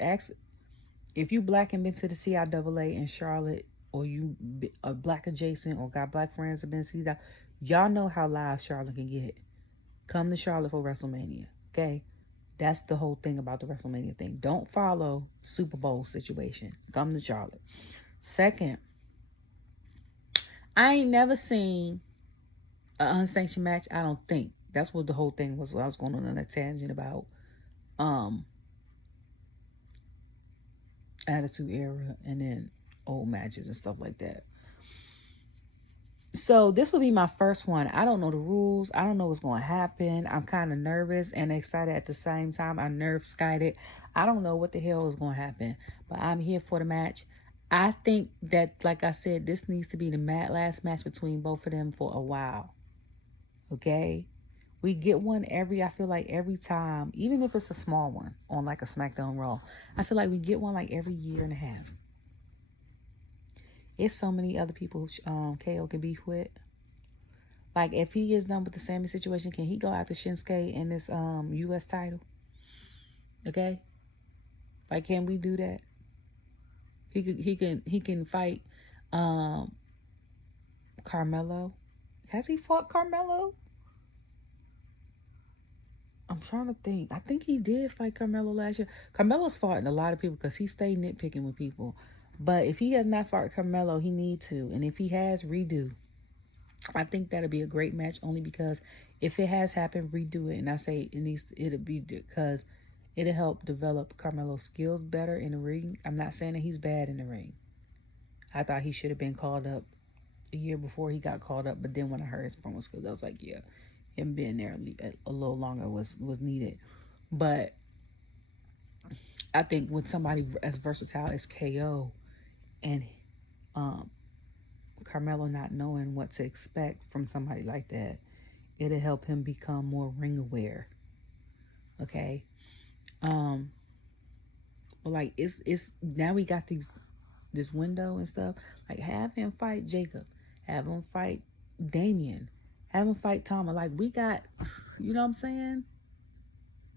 If you black and been to the CIAA in Charlotte, or you are black adjacent or got black friends that been to CIAA, y'all know how live Charlotte can get. Come to Charlotte for WrestleMania, okay? That's the whole thing about the WrestleMania thing. Don't follow Super Bowl situation. Come to Charlotte. Second, I ain't never seen an unsanctioned match, I don't think. That's what the whole thing was. I was going on a tangent about Attitude Era and then old matches and stuff like that. So this will be my first one. I don't know the rules. I don't know what's going to happen. I'm kind of nervous and excited at the same time. I'm nerve-skited. I don't know what the hell is going to happen, but I'm here for the match. I think that, like I said, this needs to be the last match between both of them for a while. Okay? We get one I feel like every time, even if it's a small one on like a SmackDown Raw, I feel like we get one like every year and a half. It's so many other people KO can beef with. Like, if he is done with the Sami situation, can he go after Shinsuke in this U.S. title? Okay? Like, can we do that? He can fight Carmelo. Has he fought Carmelo? I'm trying to think. I think he did fight Carmelo last year. Carmelo's fought a lot of people because he stayed nitpicking with people. But if he has not fought Carmelo, he needs to. And if he has, redo. I think that'll be a great match only because if it has happened, redo it. And I say it'll be because it'll help develop Carmelo's skills better in the ring. I'm not saying that he's bad in the ring. I thought he should have been called up a year before he got called up. But then when I heard his promo skills, I was like, yeah, him being there a little longer was needed. But I think with somebody as versatile as KO and Carmelo not knowing what to expect from somebody like that, it'll help him become more ring aware. Okay. But like it's now we got this window and stuff. Like have him fight Jacob, have him fight Damien, have him fight Tama. Like we got, you know what I'm saying?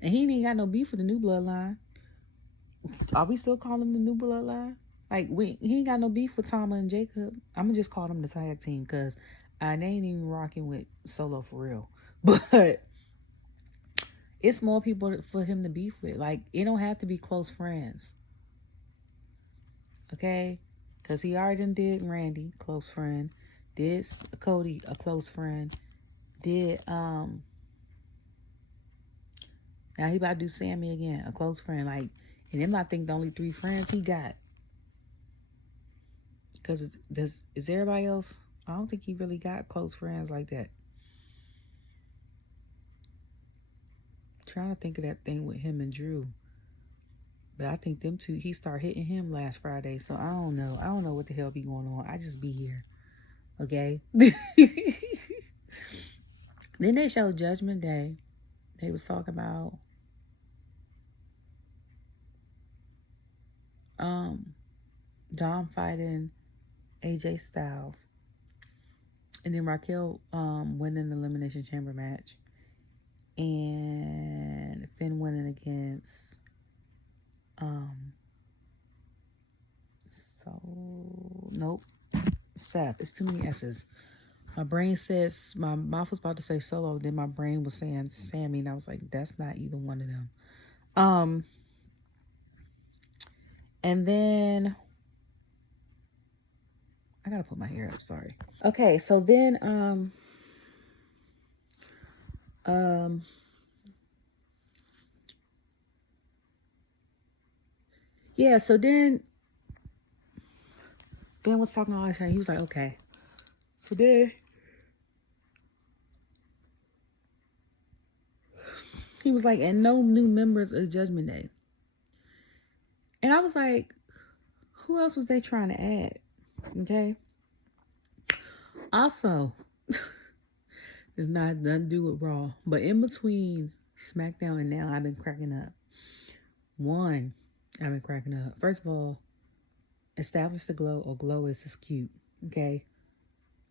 And he ain't got no beef with the new bloodline. Are we still calling him the new bloodline? Like he ain't got no beef with Tama and Jacob. I'm gonna just call them the tag team because they ain't even rocking with Solo for real. But it's more people for him to beef with. Like it don't have to be close friends. Okay? Because he already did Randy, close friend. Did Cody, a close friend. Did, now he about to do Sami again, a close friend. Like, and them I think the only 3 friends he got. Because is everybody else? I don't think he really got close friends like that. Trying to think of that thing with him and Drew. But I think them two, he started hitting him last Friday. So I don't know. I don't know what the hell be going on. I just be here. Okay? Then they showed Judgment Day. They was talking about Dom fighting AJ Styles. And then Raquel winning the Elimination Chamber match. And Finn winning against nope. Seth. It's too many S's. My brain says, my mouth was about to say Solo, then my brain was saying Sami, and I was like, that's not either one of them. And then I gotta put my hair up, sorry. Okay, so then yeah, so then Ben was talking all the time. He was like, okay. So then he was like, and no new members of Judgment Day. And I was like, who else was they trying to add? Okay. Also, it's not nothing to do with Raw, but in between SmackDown and now, I've been cracking up. I've been cracking up. First of all, establish the glow or glow is just cute. Okay.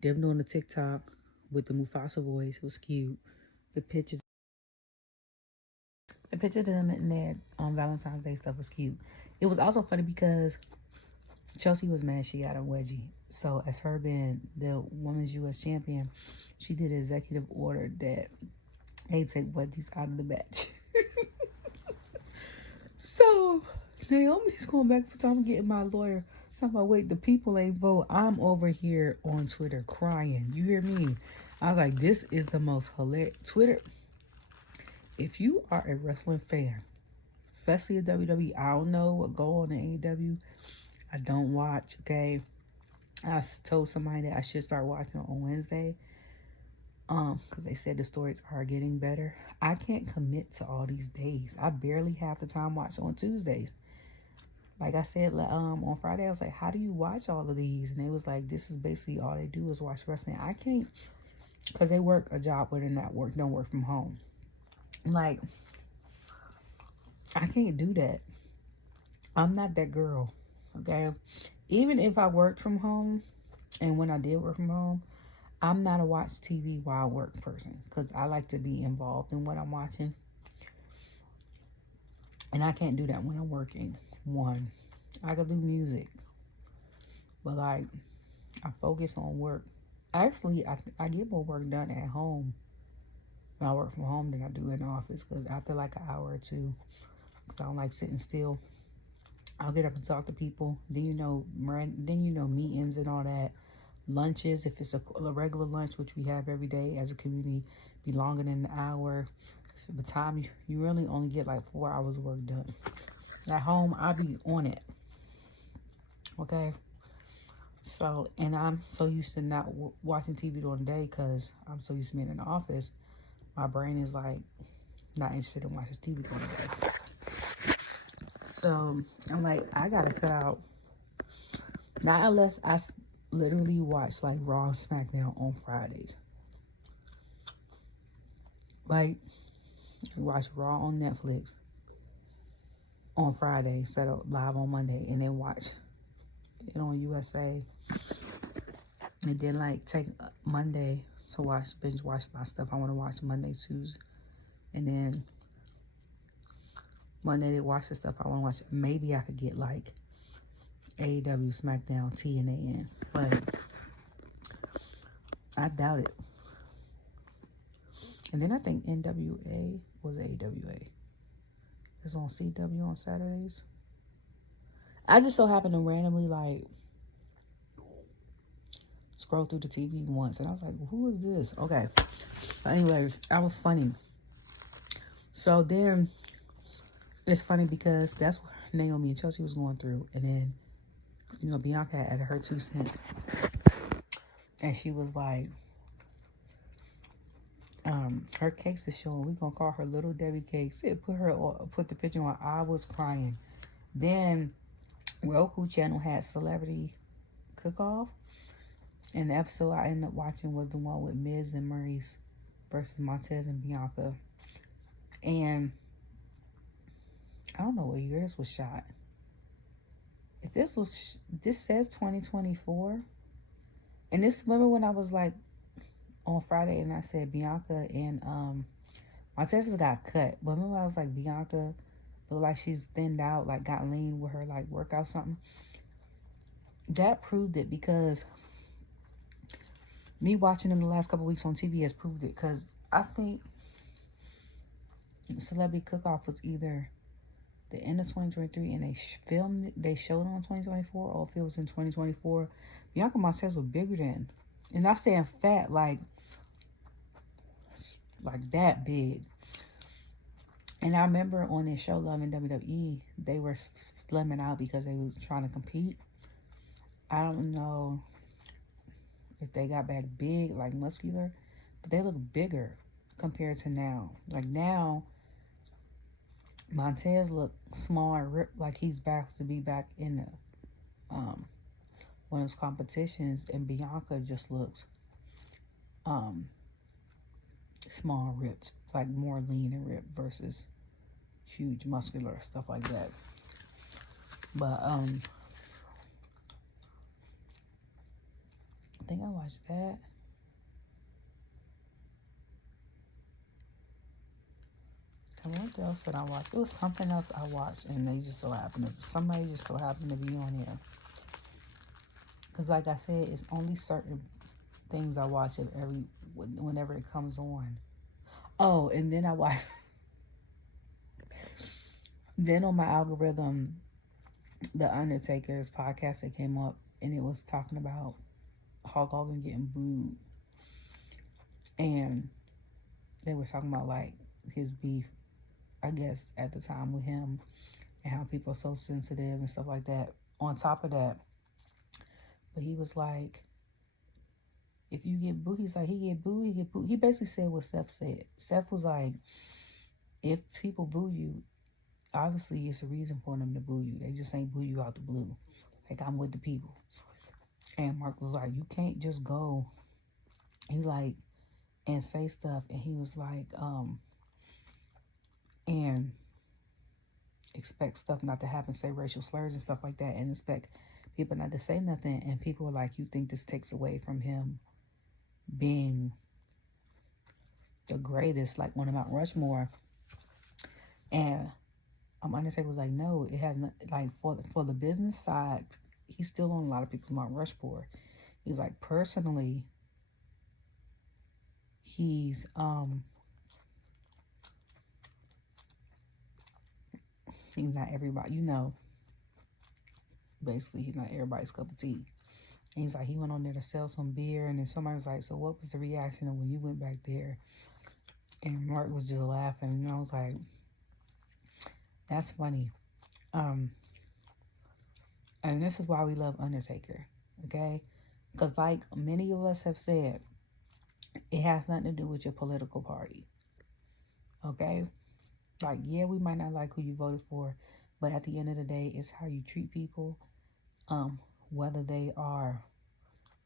Them doing the TikTok with the Mufasa voice was cute. The pictures of them in there on Valentine's Day stuff was cute. It was also funny because Chelsea was mad she got a wedgie. So as her being the women's U.S. champion, she did an executive order that they take wedgies out of the match. So Naomi's going back for time getting my lawyer. Talking about, wait, the people ain't vote. I'm over here on Twitter crying. You hear me? I was like, this is the most hilarious. Twitter, if you are a wrestling fan, especially a WWE, I don't know what go on in AEW. I don't watch, okay? I told somebody that I should start watching on Wednesday. Because they said the stories are getting better. I can't commit to all these days. I barely have the time to watch on Tuesdays. Like I said, on Friday, I was like, how do you watch all of these? And they was like, this is basically all they do is watch wrestling. I can't, because they work a job where they're not don't work from home. Like, I can't do that. I'm not that girl, okay? Even if I worked from home, and when I did work from home, I'm not a watch TV while I work person, because I like to be involved in what I'm watching. And I can't do that when I'm working. One, I could do music, but like, I focus on work. Actually, I get more work done at home when I work from home than I do in the office, because after like an hour or two, because I don't like sitting still, I'll get up and talk to people. Then you know meetings and all that. Lunches, if it's a regular lunch, which we have every day as a community, be longer than an hour. So by the time you really only get like 4 hours of work done. At home, I'll be on it. Okay? So, and I'm so used to not watching TV during the day because I'm so used to being in the office. My brain is like not interested in watching TV during the day. So, I'm like, I gotta cut out. Not unless I literally watch like Raw and SmackDown on Fridays. Like, We watch Raw on Netflix on Friday, set up live on Monday, and then watch it on USA. And then like take Monday to binge watch my stuff I want to watch Monday, Tuesday, and then Monday to watch the stuff I want to watch. Maybe I could get like AEW, SmackDown, TNA in, but I doubt it. And then I think NWA was AWA. It's on CW on Saturdays. I just so happened to randomly like scroll through the TV once, and I was like, who is this? Okay. But anyways, that was funny. So then it's funny because that's what Naomi and Chelsea was going through. And then, you know, Bianca added her 2 cents. And she was like, her cakes is showing. We're going to call her Little Debbie Cakes. It put the picture on. I was crying. Then Roku channel had Celebrity Cook-Off. And the episode I ended up watching was the one with Miz and Maurice versus Montez and Bianca. And I don't know what year this was shot. If this says 2024. And this, remember when I was like on Friday and I said Bianca and Montez got cut. But remember I was like, Bianca looked like she's thinned out, like got lean with her like workout something. That proved it, because me watching them the last couple weeks on TV has proved it. Because I think Celebrity Cook-Off was either the end of 2023 and they showed it on 2024, or if it was in 2024, Bianca Montez was bigger then. And not saying fat, like that big. And I remember on their show Love in WWE, they were slimming out because they was trying to compete. I don't know if they got back big, like muscular, but they look bigger compared to now. Like now, Montez look small and ripped, like he's back to be back in the one of those competitions, and Bianca just looks small, ripped, like more lean and ripped versus huge, muscular, stuff like that. But I think I watched that. And what else did I watch? It was something else I watched, and somebody just so happened to be on here. Because like I said, it's only certain things I watch whenever it comes on. Oh, and then I watch. Then on my algorithm, the Undertaker's podcast that came up, and it was talking about Hulk Hogan getting booed, and they were talking about like his beef, I guess at the time, with him, and how people are so sensitive and stuff like that. On top of that, but he was like, if you get booed, he's like, he get booed. He basically said what Seth said. Seth was like, if people boo you, obviously it's a reason for them to boo you. They just ain't boo you out the blue. Like, I'm with the people. And Mark was like, you can't just go, he like, and say stuff. And he was like, and expect stuff not to happen, say racial slurs and stuff like that, and expect people not to say nothing. And people were like, you think this takes away from him being the greatest, like one of Mount Rushmore? And Undertaker was like, no, it has not. Like, for the business side, he's still on a lot of people's Mount Rushmore. He's like, personally, he's not everybody, basically he's not everybody's cup of tea. And he's like, he went on there to sell some beer, and then somebody was like, so what was the reaction when you went back there? And Mark was just laughing, and I was like, that's funny. And this is why we love Undertaker, okay? Because like many of us have said, it has nothing to do with your political party, okay? Like, yeah, we might not like who you voted for, but at the end of the day, it's how you treat people, whether they are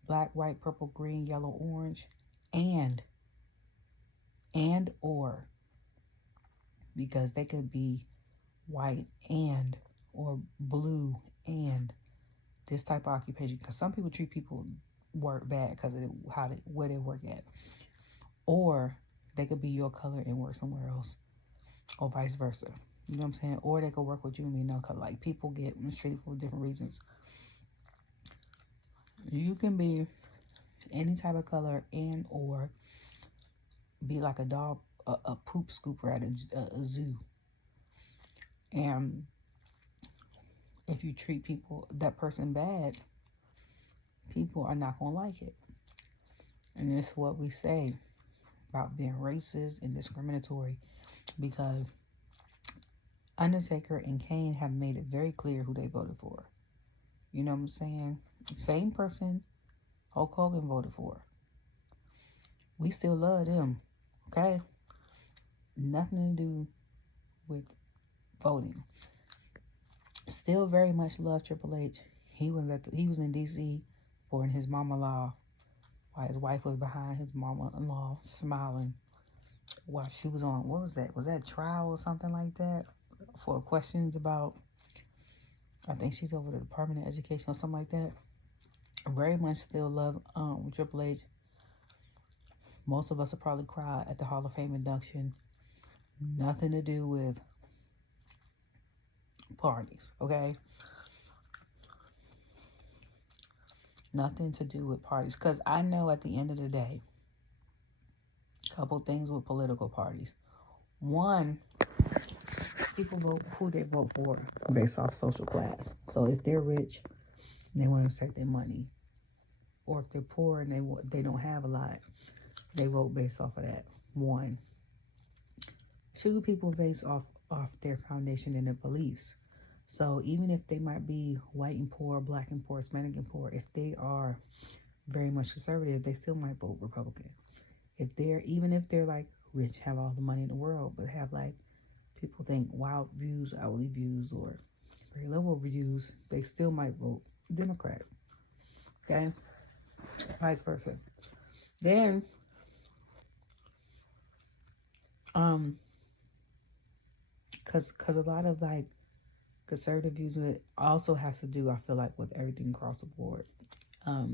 black, white, purple, green, yellow, orange, and or because they could be white and or blue and this type of occupation. Because some people treat people work bad because of where they work at, or they could be your color and work somewhere else, or vice versa. You know what I'm saying? Or they could work with you and be no color. Like, people get mistreated for different reasons. You can be any type of color and or be like a dog, a poop scooper at a zoo. And if you treat that person bad, people are not going to like it. And it's what we say about being racist and discriminatory, because Undertaker and Kane have made it very clear who they voted for. You know what I'm saying? Same person Hulk Hogan voted for. We still love them, okay? Nothing to do with voting. Still very much love Triple H. He was in DC for his mama-in-law while his wife was behind his mama-in-law smiling while she was on, what was that? Was that trial or something like that? For questions about, I think she's over the Department of Education or something like that. Very much still love Triple H. Most of us will probably cry at the Hall of Fame induction. Nothing to do with parties, okay? Nothing to do with parties. Because I know at the end of the day, a couple things with political parties. One, people vote who they vote for based off social class. So if they're rich and they want to save their money, or if they're poor and they don't have a lot, they vote based off of that. One. Two, people based off their foundation and their beliefs. So even if they might be white and poor, black and poor, Hispanic and poor, if they are very much conservative, they still might vote Republican. Even if they're like rich, have all the money in the world, but have like people think wild views, outwardly views, or very liberal views, they still might vote Democrat. Okay? Vice versa. Then, because a lot of like conservative views also has to do, I feel like, with everything across the board. A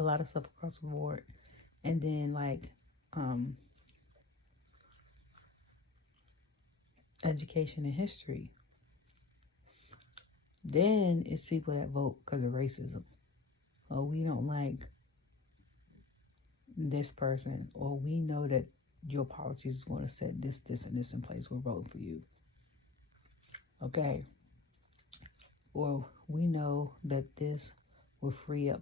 lot of stuff across the board. And then like education and history. Then it's people that vote because of racism. Oh, we don't like this person, or we know that your policies is going to set this, and this in place. We're voting for you. Okay. Or we know that this will free up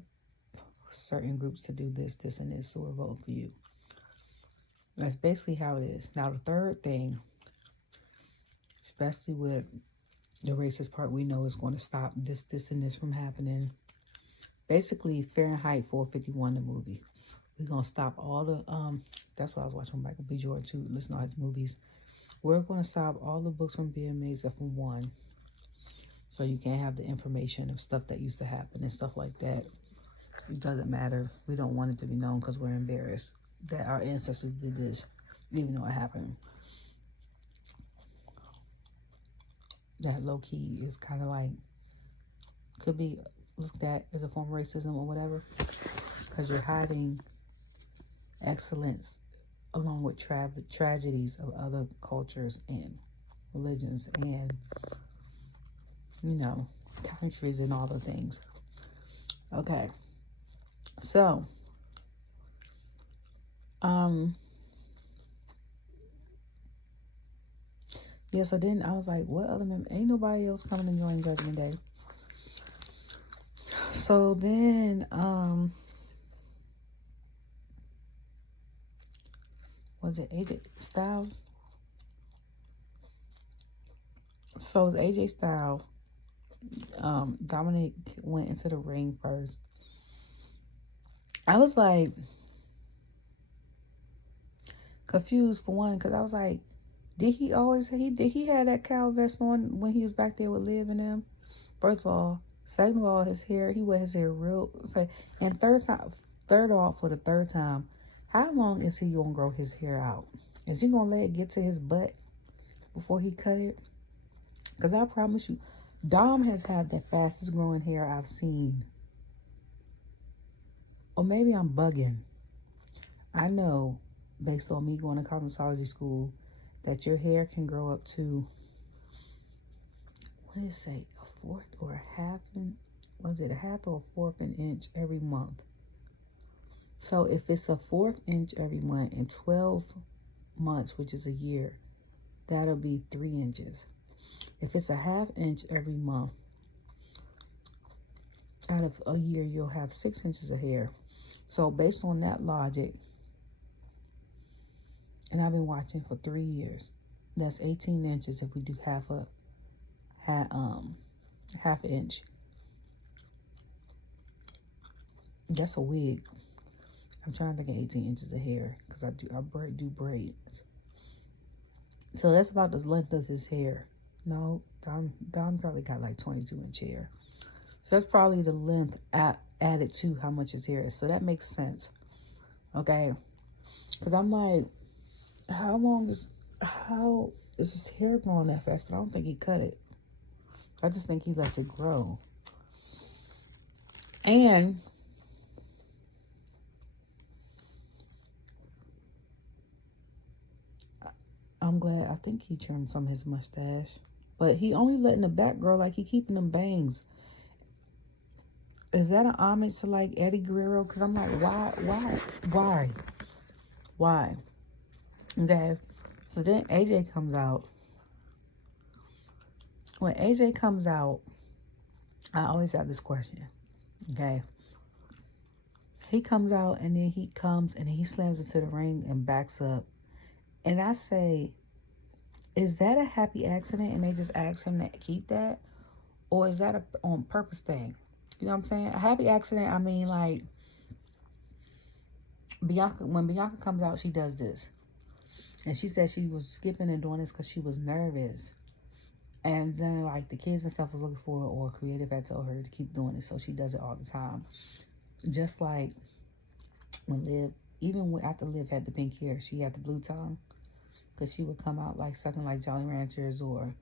certain groups to do this, and this, so we're voting for you. That's basically how it is. Now, the third thing, especially with the racist part, we know is going to stop this, and this from happening. Basically, Fahrenheit 451, the movie. We're going to stop all the, that's what I was watching Michael B. Jordan too, listen to his movies. We're going to stop all the books from being made except for one. So you can't have the information of stuff that used to happen and stuff like that. It doesn't matter. We don't want it to be known because we're embarrassed that our ancestors did this, even though it happened. That low-key is kind of like, could be looked at as a form of racism or whatever, because you're hiding excellence along with tragedies of other cultures and religions and, you know, countries and all the things. Okay. So, yeah, so then I was like, what other ain't nobody else coming to join Judgment Day. So then, was it AJ Styles? So it was AJ Styles. Dominik went into the ring first. I was like confused for one, because I was like, did he have that cow vest on when he was back there with Liv and them? First of all. Second of all, his hair, he wear his hair real, and third off, for the third time, how long is he gonna grow his hair out? Is he gonna let it get to his butt? before he cut it. Because I promise you, Dom has had the fastest growing hair I've seen. Or maybe I'm bugging. I know, based on me going to cosmetology school, that your hair can grow up to, what did it say, a fourth or a half, was it a half or a fourth an inch every month? So if it's a fourth inch every month in 12 months, which is a year, that'll be 3 inches. If it's a half inch every month, out of a year, you'll have 6 inches of hair. So based on that logic, and I've been watching for 3 years, that's 18 inches if we do half inch. That's a wig. I'm trying to think of 18 inches of hair because I do braids. So that's about the length of his hair. No, Dom probably got like 22-inch hair. So that's probably the length added to how much his hair is. So that makes sense. Okay. Because I'm like, how is his hair growing that fast? But I don't think he cut it. I just think he lets it grow. And I'm glad, I think he trimmed some of his mustache. But he only letting the back grow, like he keeping them bangs. Is that an homage to like Eddie Guerrero? Because I'm like, why? Okay. So then AJ comes out. When AJ comes out, I always have this question. Okay. He comes out and then he comes and he slams into the ring and backs up. And I say, is that a happy accident and they just asked him to keep that? Or is that a on purpose thing? You know what I'm saying? A happy accident, I mean, like, when Bianca comes out, she does this. And she said she was skipping and doing this because she was nervous. And then, like, the kids and stuff was looking for her, or creative had told her to keep doing it. So she does it all the time. Just like when Liv, even after Liv had the pink hair, she had the blue tongue. Because she would come out like sucking like Jolly Ranchers or,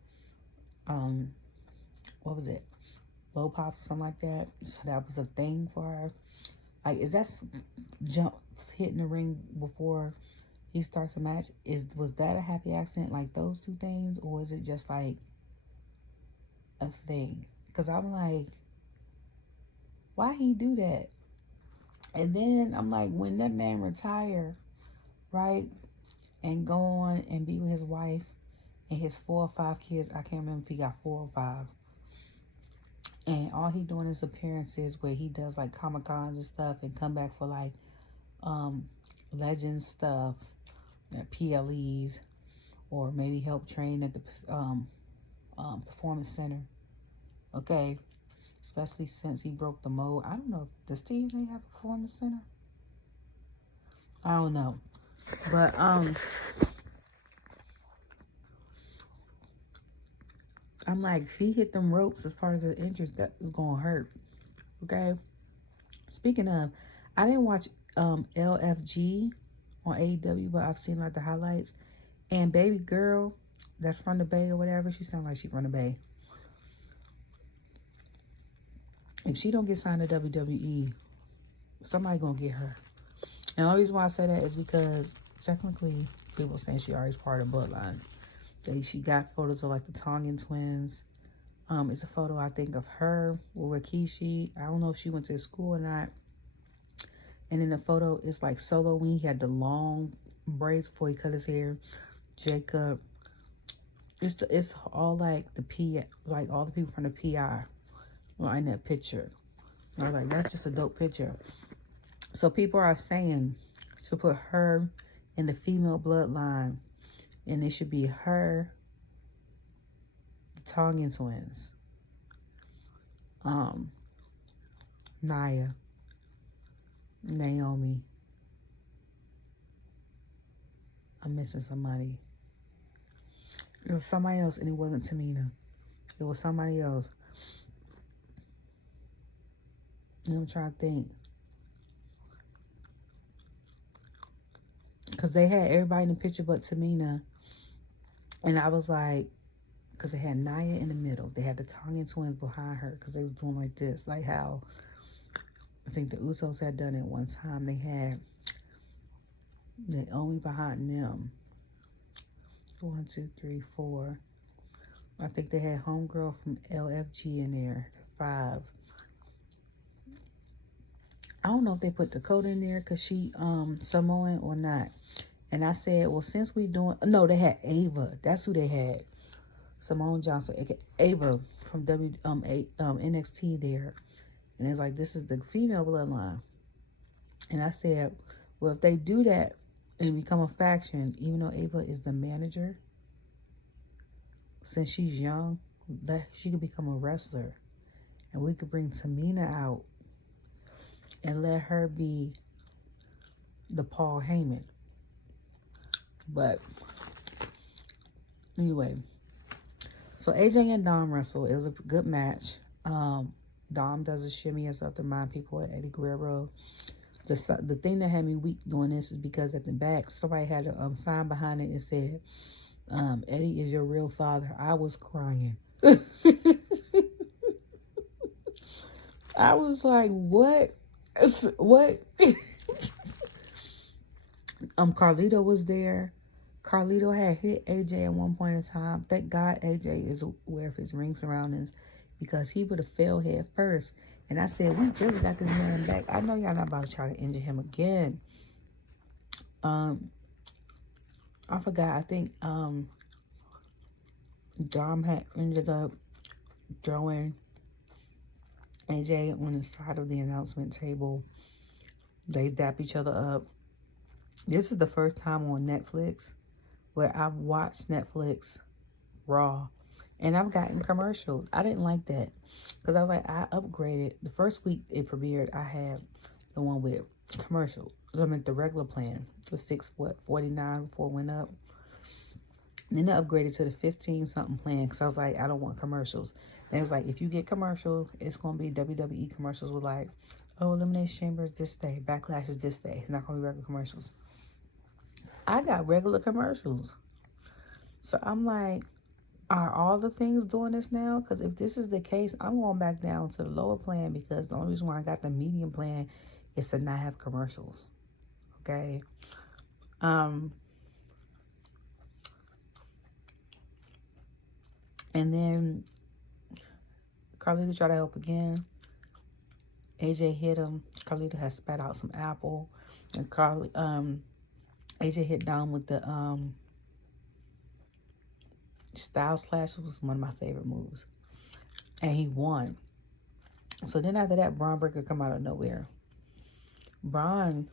what was it? Low Pops or something like that. So that was a thing for her. Like, is that jumps hitting the ring before he starts a match? Was that a happy accident, like those two things? Or is it just like a thing? Because I'm like, why he do that? And then I'm like, when that man retire, right, and go on and be with his wife and his 4 or 5 kids, I can't remember if he got 4 or 5. And all he doing is appearances where he does like Comic-Cons and stuff and come back for like legend stuff, PLEs, or maybe help train at the performance center. Okay, especially since he broke the mold. I don't know, does TNA have a performance center? I don't know, but I'm like, if he hit them ropes as part of his entrance, that was gonna hurt. Okay. Speaking of, I didn't watch LFG on AEW, but I've seen like the highlights. And baby girl that's from the Bay or whatever, she sounds like she from the Bay. If she don't get signed to WWE, somebody gonna get her. And the only reason why I say that is because technically people saying she already part of the bloodline. She got photos of like the Tongan twins. It's a photo, I think, of her with Rikishi. I don't know if she went to school or not. And in the photo, it's like Solo when he had the long braids before he cut his hair. Jacob. It's all like like all the people from the PI in that picture. I was like, that's just a dope picture. So people are saying to put her in the female bloodline, and it should be her, the Tongan twins, Naya, Naomi. I'm missing somebody. It was somebody else, and it wasn't Tamina. It was somebody else. And I'm trying to think. Because they had everybody in the picture but Tamina. And I was like, because they had Naya in the middle. They had the Tongan twins behind her because they was doing like this. Like how I think the Usos had done it one time. They had Naomi behind them. 1, 2, 3, 4. I think they had Homegirl from LFG in there. 5. I don't know if they put Dakota in there because she Samoan or not. And I said, well, since we doing... No, they had Ava. That's who they had. Simone Johnson, Ava from NXT there. And it's like, this is the female bloodline. And I said, well, if they do that and become a faction, even though Ava is the manager, since she's young, that she could become a wrestler. And we could bring Tamina out and let her be the Paul Heyman. But anyway, so AJ and Dom wrestle. It was a good match. Dom does a shimmy and stuff to remind people of Eddie Guerrero. The thing that had me weak doing this is because at the back, somebody had a sign behind it and said, Eddie is your real father. I was crying. I was like, what? What? Carlito was there. Carlito had hit AJ at one point in time. Thank God AJ is aware of his ring surroundings because he would have fell head first. And I said, we just got this man back. I know y'all not about to try to injure him again. I forgot. I think Dom had ended up throwing AJ on the side of the announcement table. They dap each other up. This is the first time on Netflix where I've watched Netflix Raw and I've gotten commercials. I didn't like that because I was like, I upgraded. The first week it premiered, I had the one with commercial. I meant the regular plan. The $6.49 before it went up. And then I upgraded to the 15-something plan because I was like, I don't want commercials. And it was like, if you get commercial, it's going to be WWE commercials with like, oh, Elimination Chamber is this day. Backlash is this day. It's not going to be regular commercials. I got regular commercials. So I'm like, are all the things doing this now? Because if this is the case, I'm going back down to the lower plan because the only reason why I got the medium plan is to not have commercials. Okay? And then Carlito tried to help again. AJ hit him. Carlito has spat out some apple. And AJ hit Dom with the Style Slash. Was one of my favorite moves. And he won. So then after that, Braun Breaker come out of nowhere. Braun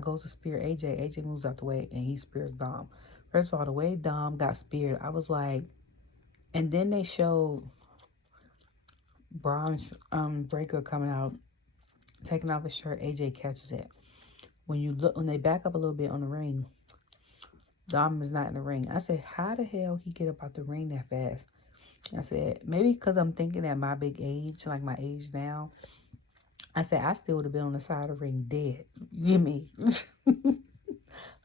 goes to spear AJ. AJ moves out the way and he spears Dom. First of all, the way Dom got speared, I was like, and then they showed Braun Breaker coming out, taking off his shirt. AJ catches it. When they back up a little bit on the ring, Dom is not in the ring. I said, how the hell he get up out the ring that fast? I said, maybe because I'm thinking at my big age, like my age now. I said, I still would have been on the side of the ring dead. You get me?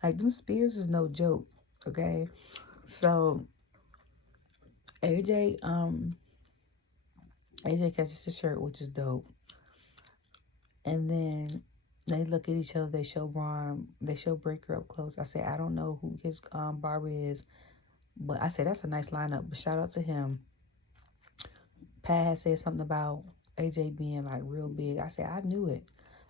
Like, them spears is no joke, okay? So, AJ catches the shirt, which is dope. And then they look at each other. They show Breaker up close. I said, I don't know who his barber is, but I said, that's a nice lineup. But shout out to him. Pat had said something about AJ being like real big. I said, I knew it.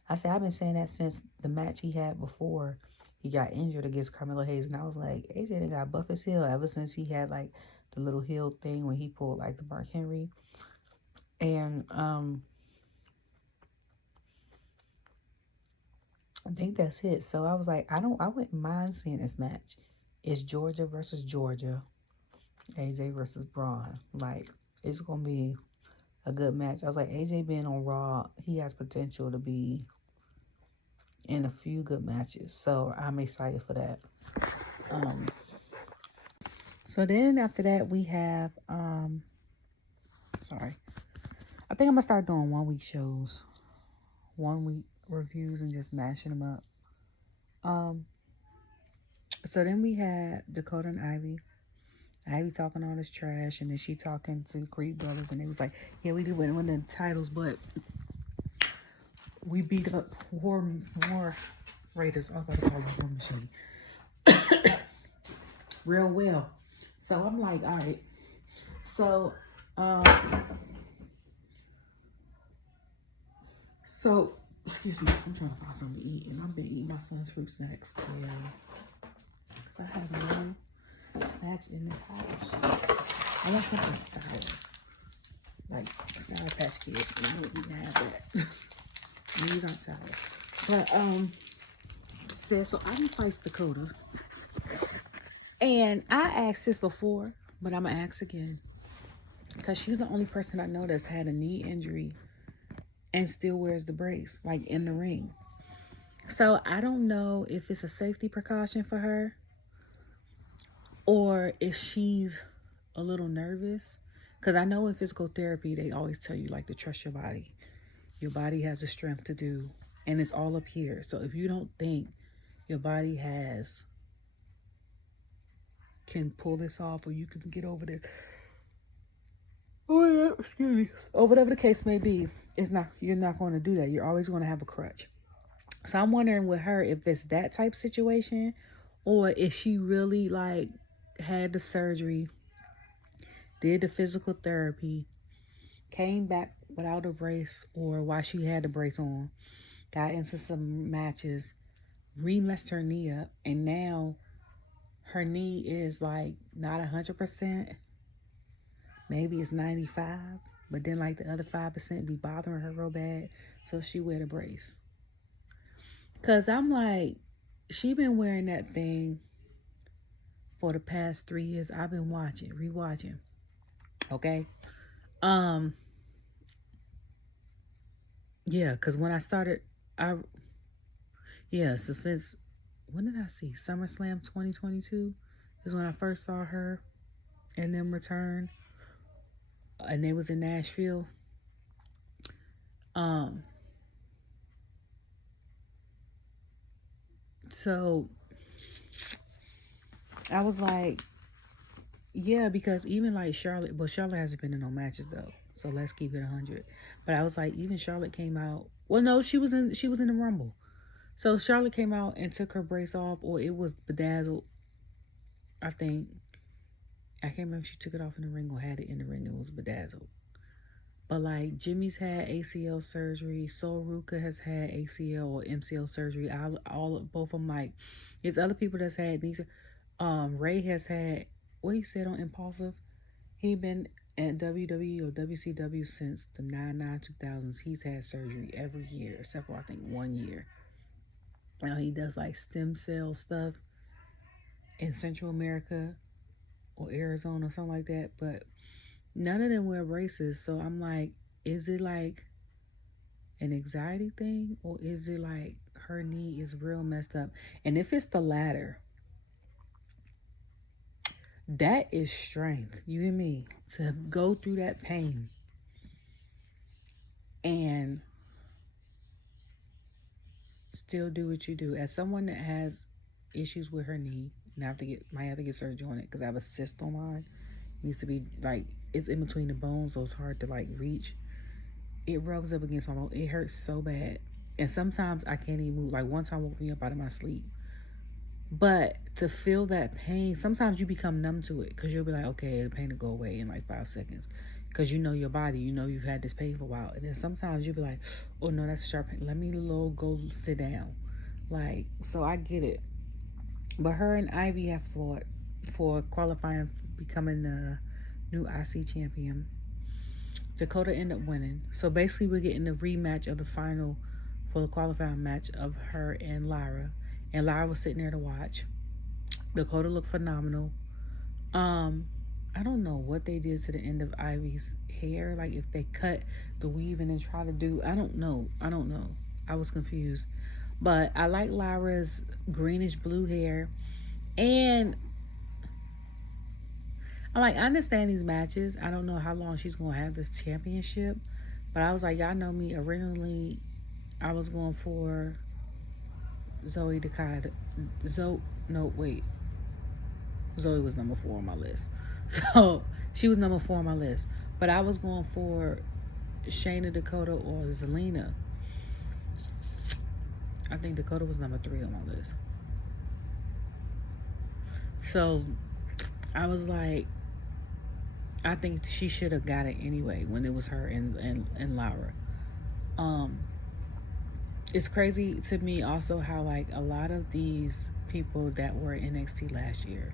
I said, I've been saying that since the match he had before he got injured against Carmelo Hayes. And I was like, AJ done got buff as hell ever since he had like the little heel thing when he pulled like the Mark Henry. And I think that's it. So I was like, I wouldn't mind seeing this match. It's Georgia versus Georgia. AJ versus Braun. Like, it's going to be a good match. I was like, AJ being on Raw, he has potential to be in a few good matches. So I'm excited for that. So then after that, we have, sorry. I think I'm going to start doing 1 week shows. 1 week reviews and just mashing them up. So then we had Dakota and Ivy. Ivy talking all this trash, and then she talking to Creed Brothers, and they was like, yeah, we did win the titles, but we beat up War Raiders. I was about to call them War Machine. Real well. So I'm like, all right. So, excuse me, I'm trying to find something to eat, and I've been eating my son's fruit snacks. Yeah. Because I have no snacks in this house. I want something sour. Like Sour Patch Kids. And I don't even have that. These aren't sour. But, so I replaced Dakota. And I asked this before, but I'm going to ask again. Because she's the only person I know that's had a knee injury and still wears the brace, like in the ring. So I don't know if it's a safety precaution for her or if she's a little nervous. Because I know in physical therapy, they always tell you like to trust your body. Your body has the strength to do, and it's all up here. So if you don't think your body can pull this off, or you can get over this, excuse me, or whatever the case may be, you're not going to do that. You're always going to have a crutch. So I'm wondering with her if it's that type situation, or if she really like had the surgery, did the physical therapy, came back without a brace, or while she had the brace on, got into some matches, remessed her knee up, and now her knee is like not 100%. Maybe it's 95, but then like the other 5% be bothering her real bad, so she wear the brace. Cause I'm like, she been wearing that thing for the past 3 years. I've been rewatching. Okay. Yeah, cause when I started, so since, when did I see? SummerSlam 2022 is when I first saw her and them return. And they was in Nashville. So I was like, yeah, because even like Charlotte, but Charlotte hasn't been in no matches though. So let's keep it 100. But I was like, even Charlotte came out. Well, no, she was in the Rumble. So Charlotte came out and took her brace off, or it was bedazzled. I think. I can't remember if she took it off in the ring or had it in the ring. It was bedazzled. But like Jimmy's had ACL surgery, Sol Ruka has had ACL or MCL surgery. Both of them, like, there's other people that's had these. Ray has had what he said on Impulsive. He been at WWE or WCW since the 2000s. He's had surgery every year except for I think 1 year. Now he does like stem cell stuff in Central America or Arizona or something like that, but none of them wear braces. So I'm like, is it like an anxiety thing, or is it like her knee is real messed up? And if it's the latter, that is strength, you and me, to go through that pain and still do what you do. As someone that has issues with her knee, and might have to get surgery on it because I have a cyst on mine. It needs to be like, it's in between the bones, so it's hard to like reach. It rubs up against my bone. It hurts so bad, and sometimes I can't even move. Like one time, woke me up out of my sleep. But to feel that pain, sometimes you become numb to it because you'll be like, okay, the pain will go away in like 5 seconds. Because you know your body, you know you've had this pain for a while. And then sometimes you'll be like, oh no, that's a sharp pain. Let me go sit down. Like, so I get it. But her and Ivy have fought for qualifying for becoming the new IC champion. Dakota ended up winning. So basically we're getting the rematch of the final for the qualifying match of her and Lyra. And Lyra was sitting there to watch. Dakota looked phenomenal. I don't know what they did to the end of Ivy's hair. Like if they cut the weave and then try to do, I don't know. I was confused. But I like Lyra's greenish blue hair. And I understand these matches. I don't know how long she's going to have this championship. But I was like, y'all know me. Originally, I was going for Zoe Dakota. Zoe was number 4 on my list. So she was number 4 on my list. But I was going for Shayna, Dakota, or Zelina. I think Dakota was number 3 on my list. So I was like, I think she should have got it anyway when it was her and Laura. It's crazy to me also how like a lot of these people that were in NXT last year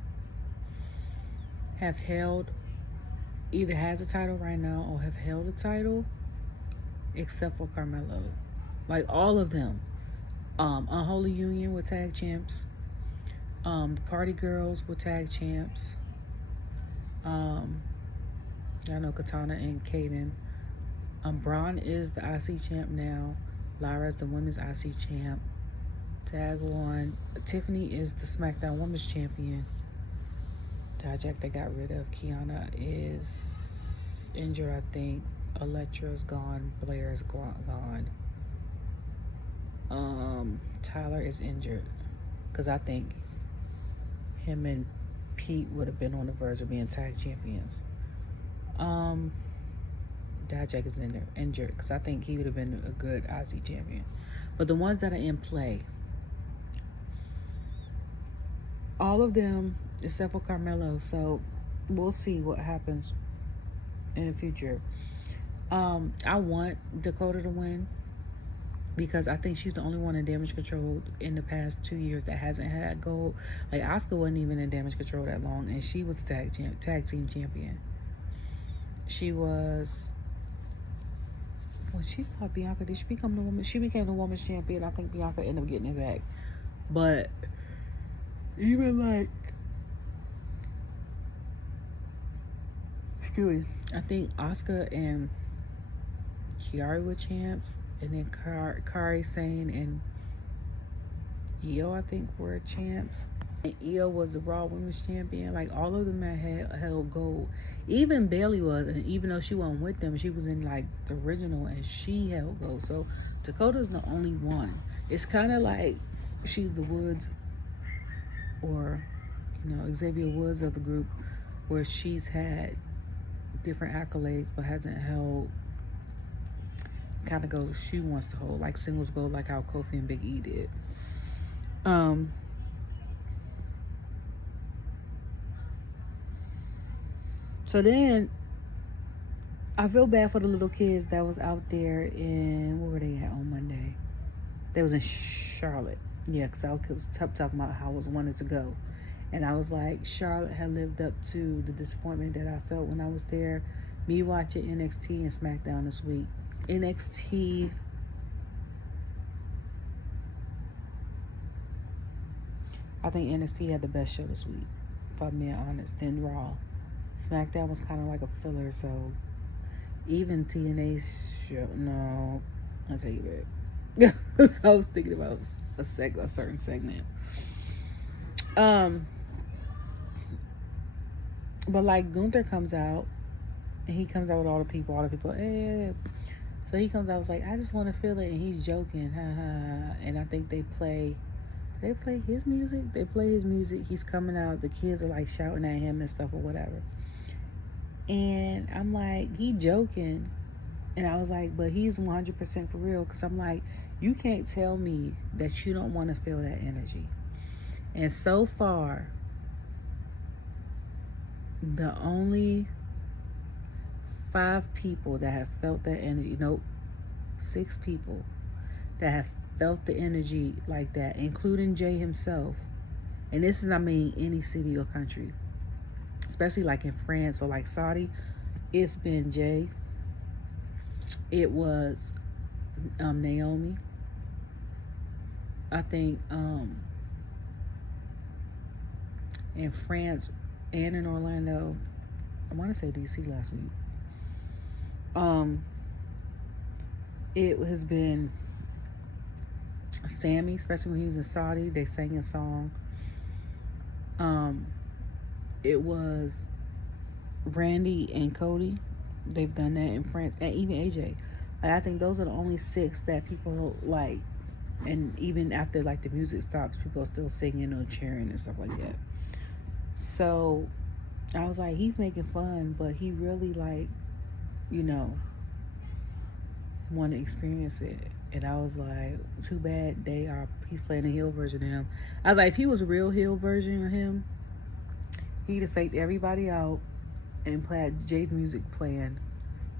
have held, either has a title right now or have held a title, except for Carmelo. Like all of them. Unholy Union were tag champs. The Party Girls were tag champs. Y'all know Katana and Kaden. Braun is the IC champ now. Lyra's the women's IC champ. Tag 1. Tiffany is the SmackDown Women's Champion. Dijak they got rid of. Kiana is injured, I think. Electra's gone. Blair is gone. Tyler is injured. Because I think him and Pete would have been on the verge of being tag champions. Dijak is injured because I think he would have been a good IC champion. But the ones that are in play, all of them except for Carmelo. So we'll see what happens in the future. I want Dakota to win because I think she's the only one in Damage Control in the past 2 years that hasn't had gold. Like Asuka wasn't even in Damage Control that long, and she was a tag team champion. She was. When she fought Bianca, did she become the woman? She became the women's champion. I think Bianca ended up getting it back. But even like, excuse me, I think Asuka and Kiari were champs, and then Kairi Sane and Io, I think, were champs. And Io was the Raw Women's Champion. Like all of them had held gold. Even Bayley was, and even though she wasn't with them, she was in like the original, and she held gold. So Dakota's the only one. It's kind of like she's the Woods, or Xavier Woods of the group, where she's had different accolades but hasn't held kind of gold she wants to hold, like singles gold, like how Kofi and Big E did. So then I feel bad for the little kids that was out there in, where were they at on Monday? They was in Charlotte. Yeah, because I was talking about how I was wanted to go. And I was like, Charlotte had lived up to the disappointment that I felt when I was there. Me watching NXT and SmackDown this week. NXT, I think NXT had the best show this week, if I'm being honest, than Raw. SmackDown was kind of like a filler, so even TNA's show, no, I'll take it back. So I was thinking about a certain segment. But like Gunther comes out, and he comes out with all the people, hey. So he comes out, I was like, I just want to feel it, and he's joking, and I think they play his music? They play his music, he's coming out, the kids are like shouting at him and stuff or whatever. And I'm like, he joking. And I was like, but he's 100% for real. Because I'm like, you can't tell me that you don't want to feel that energy. And so far, the only 5 people that have felt that energy, 6 people that have felt the energy like that, including Jay himself. And this is, I mean, any city or country, especially like in France or like Saudi, it's been Jay. It was Naomi. I think in France and in Orlando, I want to say DC last week. It has been Sami, especially when he was in Saudi, they sang a song. It was Randy and Cody. They've done that in France, and even AJ. Like, I think those are the only 6 that people like. And even after like the music stops, people are still singing or cheering and stuff like that. So I was like, he's making fun, but he really like, you know, want to experience it. And I was like, too bad he's playing a heel version of him. I was like, if he was a real heel version of him, he'd have faked everybody out and played Jay's music playing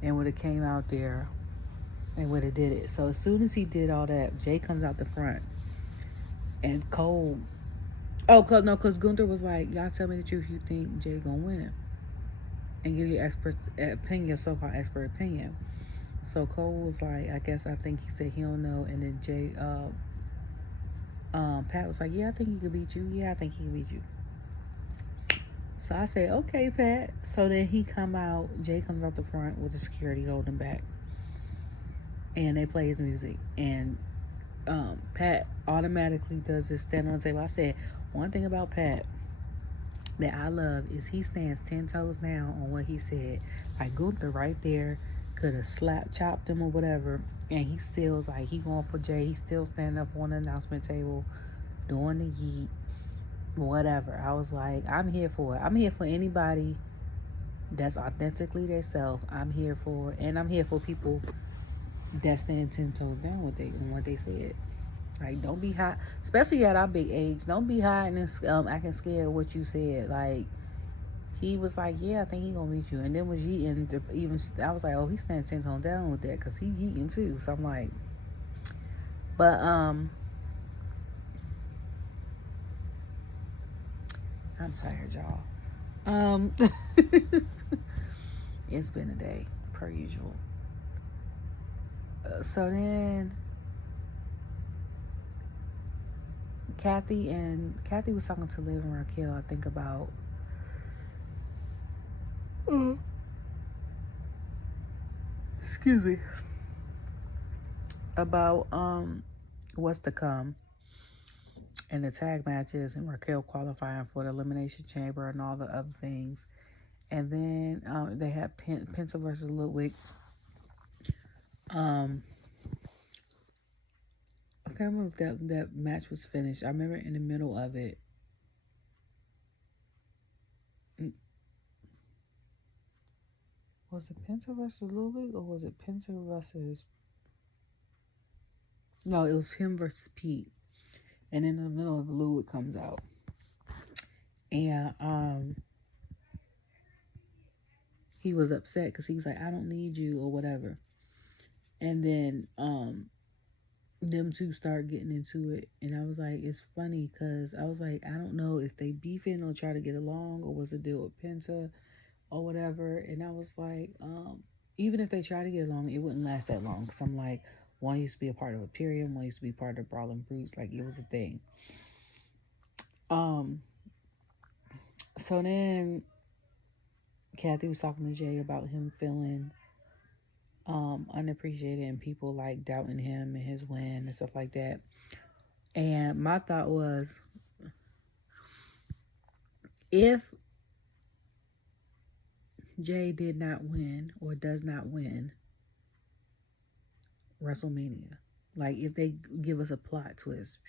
and would have came out there and would have did it. So as soon as he did all that, Jay comes out the front and Cole. Oh, no, because Gunther was like, y'all tell me the truth, you think Jay gonna win? And give your expert opinion, so-called expert opinion. So Cole was like, I think he said he don't know. And then Pat was like, yeah, I think he could beat you. Yeah, I think he can beat you. So I say, okay, Pat. So then Jay comes out the front with the security holding back. And they play his music. And Pat automatically does this stand on the table. I said, one thing about Pat that I love is he stands 10 toes down on what he said. Like Gunther right there could have chopped him or whatever. And he still's like, he going for Jay. He still standing up on the announcement table doing the yeet. Whatever. I was like, I'm here for it. I'm here for anybody that's authentically themselves. I'm here for, and I'm here for people that stand 10 toes down with what they said. Like, don't be hot, especially at our big age. Don't be hiding and acting scared of what you said. Like, he was like, yeah, I think he gonna meet you. And then was yeeting, I was like, oh, he's standing 10 toes down with that because he yeeting too. So I'm like, but I'm tired, y'all. It's been a day, per usual. So then Cathy was talking to Liv and Raquel, I think about excuse me, about what's to come and the tag matches and Raquel qualifying for the Elimination Chamber and all the other things. And then they had Penta versus Ludwig. I can't remember if that match was finished. I remember in the middle of it. Was it Penta versus Ludwig or was it Penta versus... No, it was him versus Pete. And in the middle of Ludwig comes out. And he was upset because he was like, I don't need you or whatever. And then them two start getting into it. And I was like, it's funny because I was like, I don't know if they beefing or try to get along or was it deal with Penta or whatever. And I was like, even if they try to get along, it wouldn't last that long. Because I'm like, one used to be a part of Imperium, one used to be part of Brawling Brutes. Like, it was a thing. So then Cathy was talking to Jay about him feeling unappreciated and people like doubting him and his win and stuff like that. And my thought was, if Jay did not win or does not win WrestleMania, like if they give us a plot twist,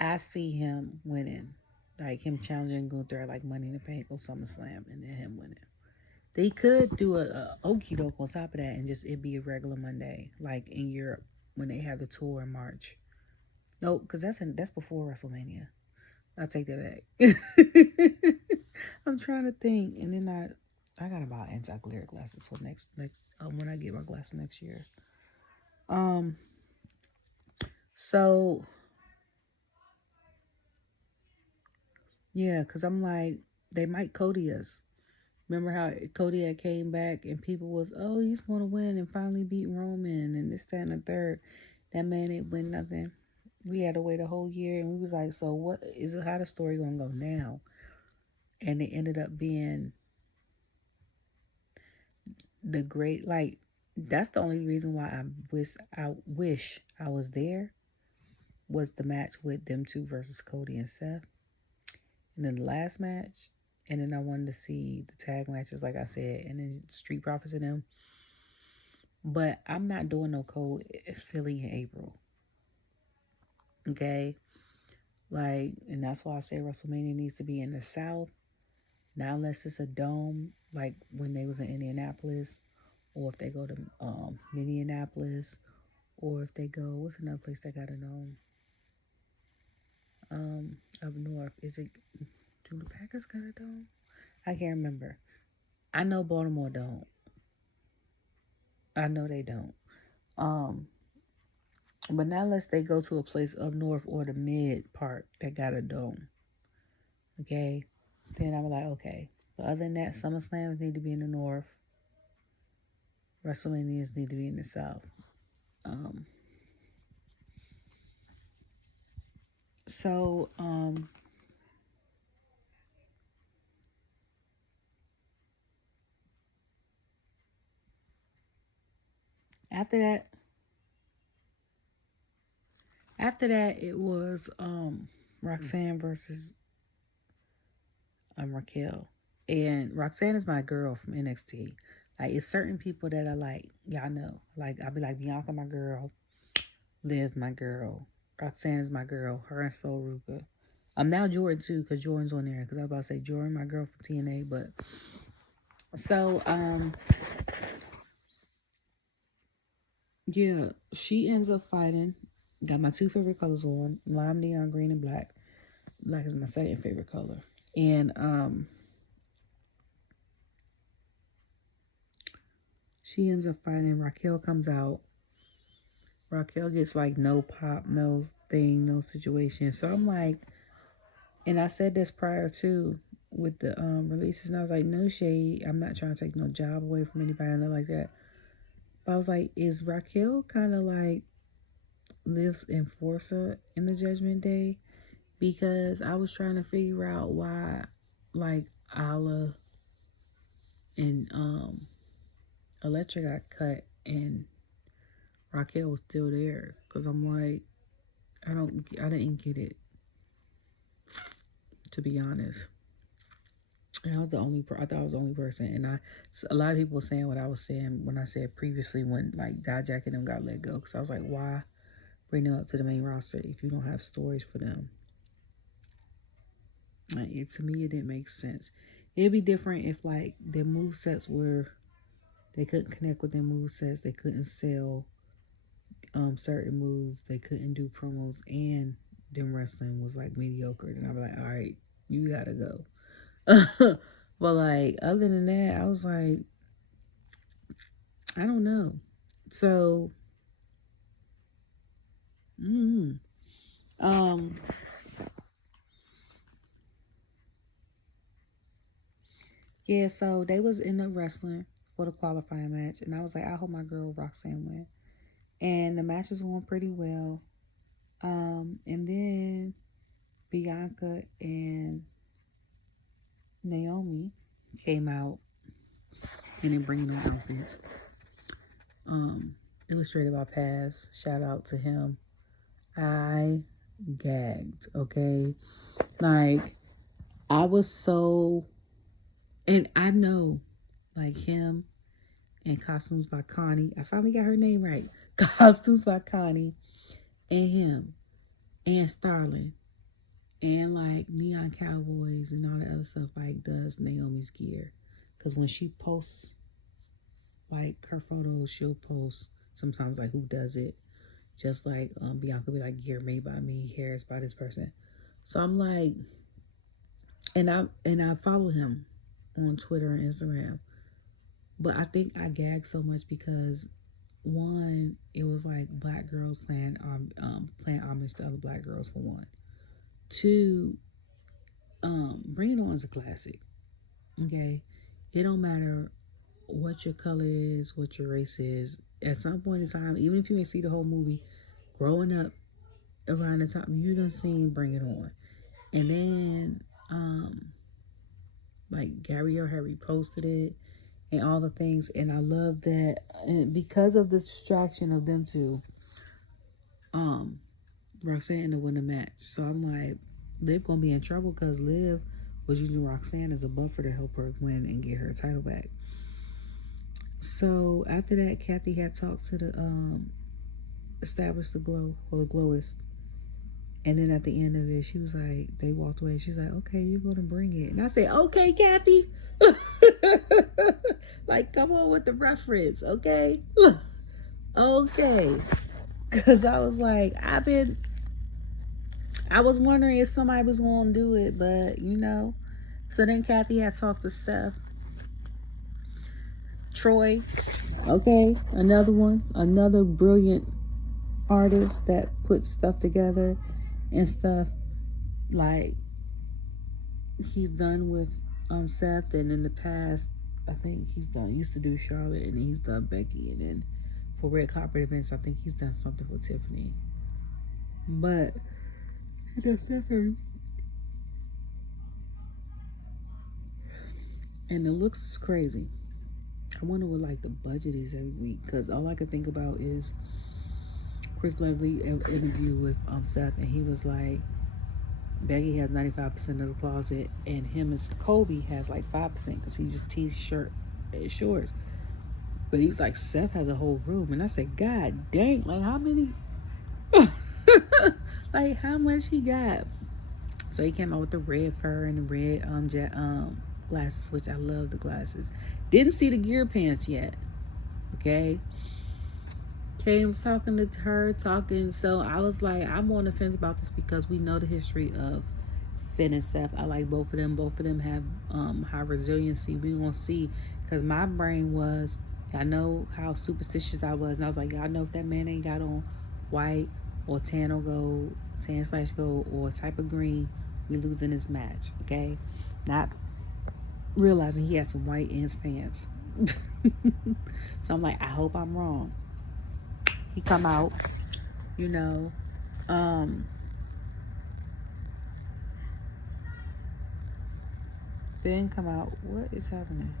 I see him winning, like him challenging Gunther like Money in the Bank or SummerSlam, and then him winning. They could do a okie doke on top of that and just it be a regular Monday, like in Europe when they have the tour in March. No, because that's before WrestleMania. I'll take that back. I'm trying to think, and then I gotta buy anti-glare glasses for next when I get my glasses next year. So yeah, because I'm like, they might Cody us. Remember how Cody had came back and people was, oh, he's going to win and finally beat Roman and this, that, and the third. That man ain't win nothing. We had to wait a whole year and we was like, so what is it? How the story going to go now? And it ended up being the great, like, that's the only reason why I wish I was there was the match with them two versus Cody and Seth. And then the last match, and then I wanted to see the tag matches, like I said, and then Street Profits and them. But I'm not doing no Cole Philly in April. Okay? Like, and that's why I say WrestleMania needs to be in the South, not unless it's a dome, like when they was in Indianapolis, or if they go to Minneapolis, or if they go, what's another place that got a dome? Up north, is it? Do the Packers got a dome? I can't remember. I know Baltimore don't. I know they don't. Um, but not unless they go to a place up north or the mid part that got a dome. Okay, then I'm like, okay. But other than that, SummerSlams need to be in the north. WrestleManias need to be in the south. Um, so after that, it was Roxanne versus Raquel. And Roxanne is my girl from NXT. Like, it's certain people that I like. Y'all know. Like, I'll be like, Bianca, my girl. Liv, my girl. Roxanne is my girl. Her and Soul Ruka. I'm now Jordan, too, because Jordan's on there. Because I was about to say Jordan, my girl from TNA. But, so, yeah, she ends up fighting. Got my two favorite colors on. Lime, neon, green, and black. Black is my second favorite color. And, she ends up fighting. Raquel comes out. Raquel gets like no pop, no thing, no situation. So I'm like, and I said this prior to with the releases, and I was like, no shade. I'm not trying to take no job away from anybody or nothing like that. But I was like, is Raquel kind of like Liv's enforcer in the Judgment Day? Because I was trying to figure out why, like, Ala and Electra got cut and Raquel was still there. Because I'm like, I didn't get it, to be honest. And I was the only, I thought I was the only person. And a lot of people were saying what I was saying when I said previously when like Dijak and them got let go. Because I was like, why bring them up to the main roster if you don't have stories for them? Like, to me, it didn't make sense. It'd be different if like their move sets were, they couldn't connect with their move sets. They couldn't sell certain moves. They couldn't do promos, and them wrestling was like mediocre. And I'd be like, all right, you gotta go. But like, other than that, I was like, I don't know. So, yeah. So they was in the wrestling for the qualifying match, and I was like, I hope my girl Roxanne win. And the match was going pretty well. And then Bianca and Naomi came out and then bringing on outfits. Illustrated by Paz. Shout out to him. I gagged, okay? Like, I was so, and I know, like, him and Costumes by Connie. I finally got her name right. Costumes by Connie and him and Starling and, like, Neon Cowboys and all that other stuff, like, does Naomi's gear. Because when she posts, like, her photos, she'll post sometimes, like, who does it. Just like Bianca be like, gear made by me, hair is by this person. So I'm like, and I follow him on Twitter and Instagram. But I think I gagged so much because, one, it was like black girls playing homage to other black girls, for one. Two, Bring It On is a classic. Okay, it don't matter what your color is, what your race is. At some point in time, even if you ain't see the whole movie, growing up around the time you done seen Bring It On. And then like Gary O'Harry posted it and all the things, and I love that. And because of the distraction of them two, Roxanne to win the match. So I'm like, Liv gonna be in trouble because Liv was using Roxanne as a buffer to help her win and get her title back. So after that, Cathy had talked to the establish the glow, or the glowist, And then at the end of it, she was like, they walked away. She was like, okay, you're going to bring it. And I said, okay, Cathy. Like, come on with the reference, okay? Okay. Because I was like, I was wondering if somebody was going to do it, but, you know. So then Cathy had talked to Seth. Troy, okay, another one. Another brilliant artist that puts stuff together and stuff. Like, he's done with Seth, and in the past, I think used to do Charlotte, and he's done Becky, and then for red carpet events, I think he's done something with Tiffany. But he does Seth every, and the looks is crazy. I wonder what like the budget is every week, because all I can think about is Chris Lovely interview with Seth, and he was like, Becky has 95% of the closet, and him and Kobe has like 5% because he just t-shirt and shorts. But he was like, Seth has a whole room, and I said, God dang, like how many? Like how much he got? So he came out with the red fur and the red glasses, which I love the glasses. Didn't see the gear pants yet. Okay. Came talking to her, so I was like, I'm on the fence about this because we know the history of Finn and Seth. I like both of them. Both of them have high resiliency. We gonna see, because my brain was, I know how superstitious I was, and I was like, y'all know if that man ain't got on white or tan or gold, tan/gold, or type of green, we losing this match. Okay, not realizing he had some white in his pants. So I'm like, I hope I'm wrong. He come out, you know, Finn come out. What is happening?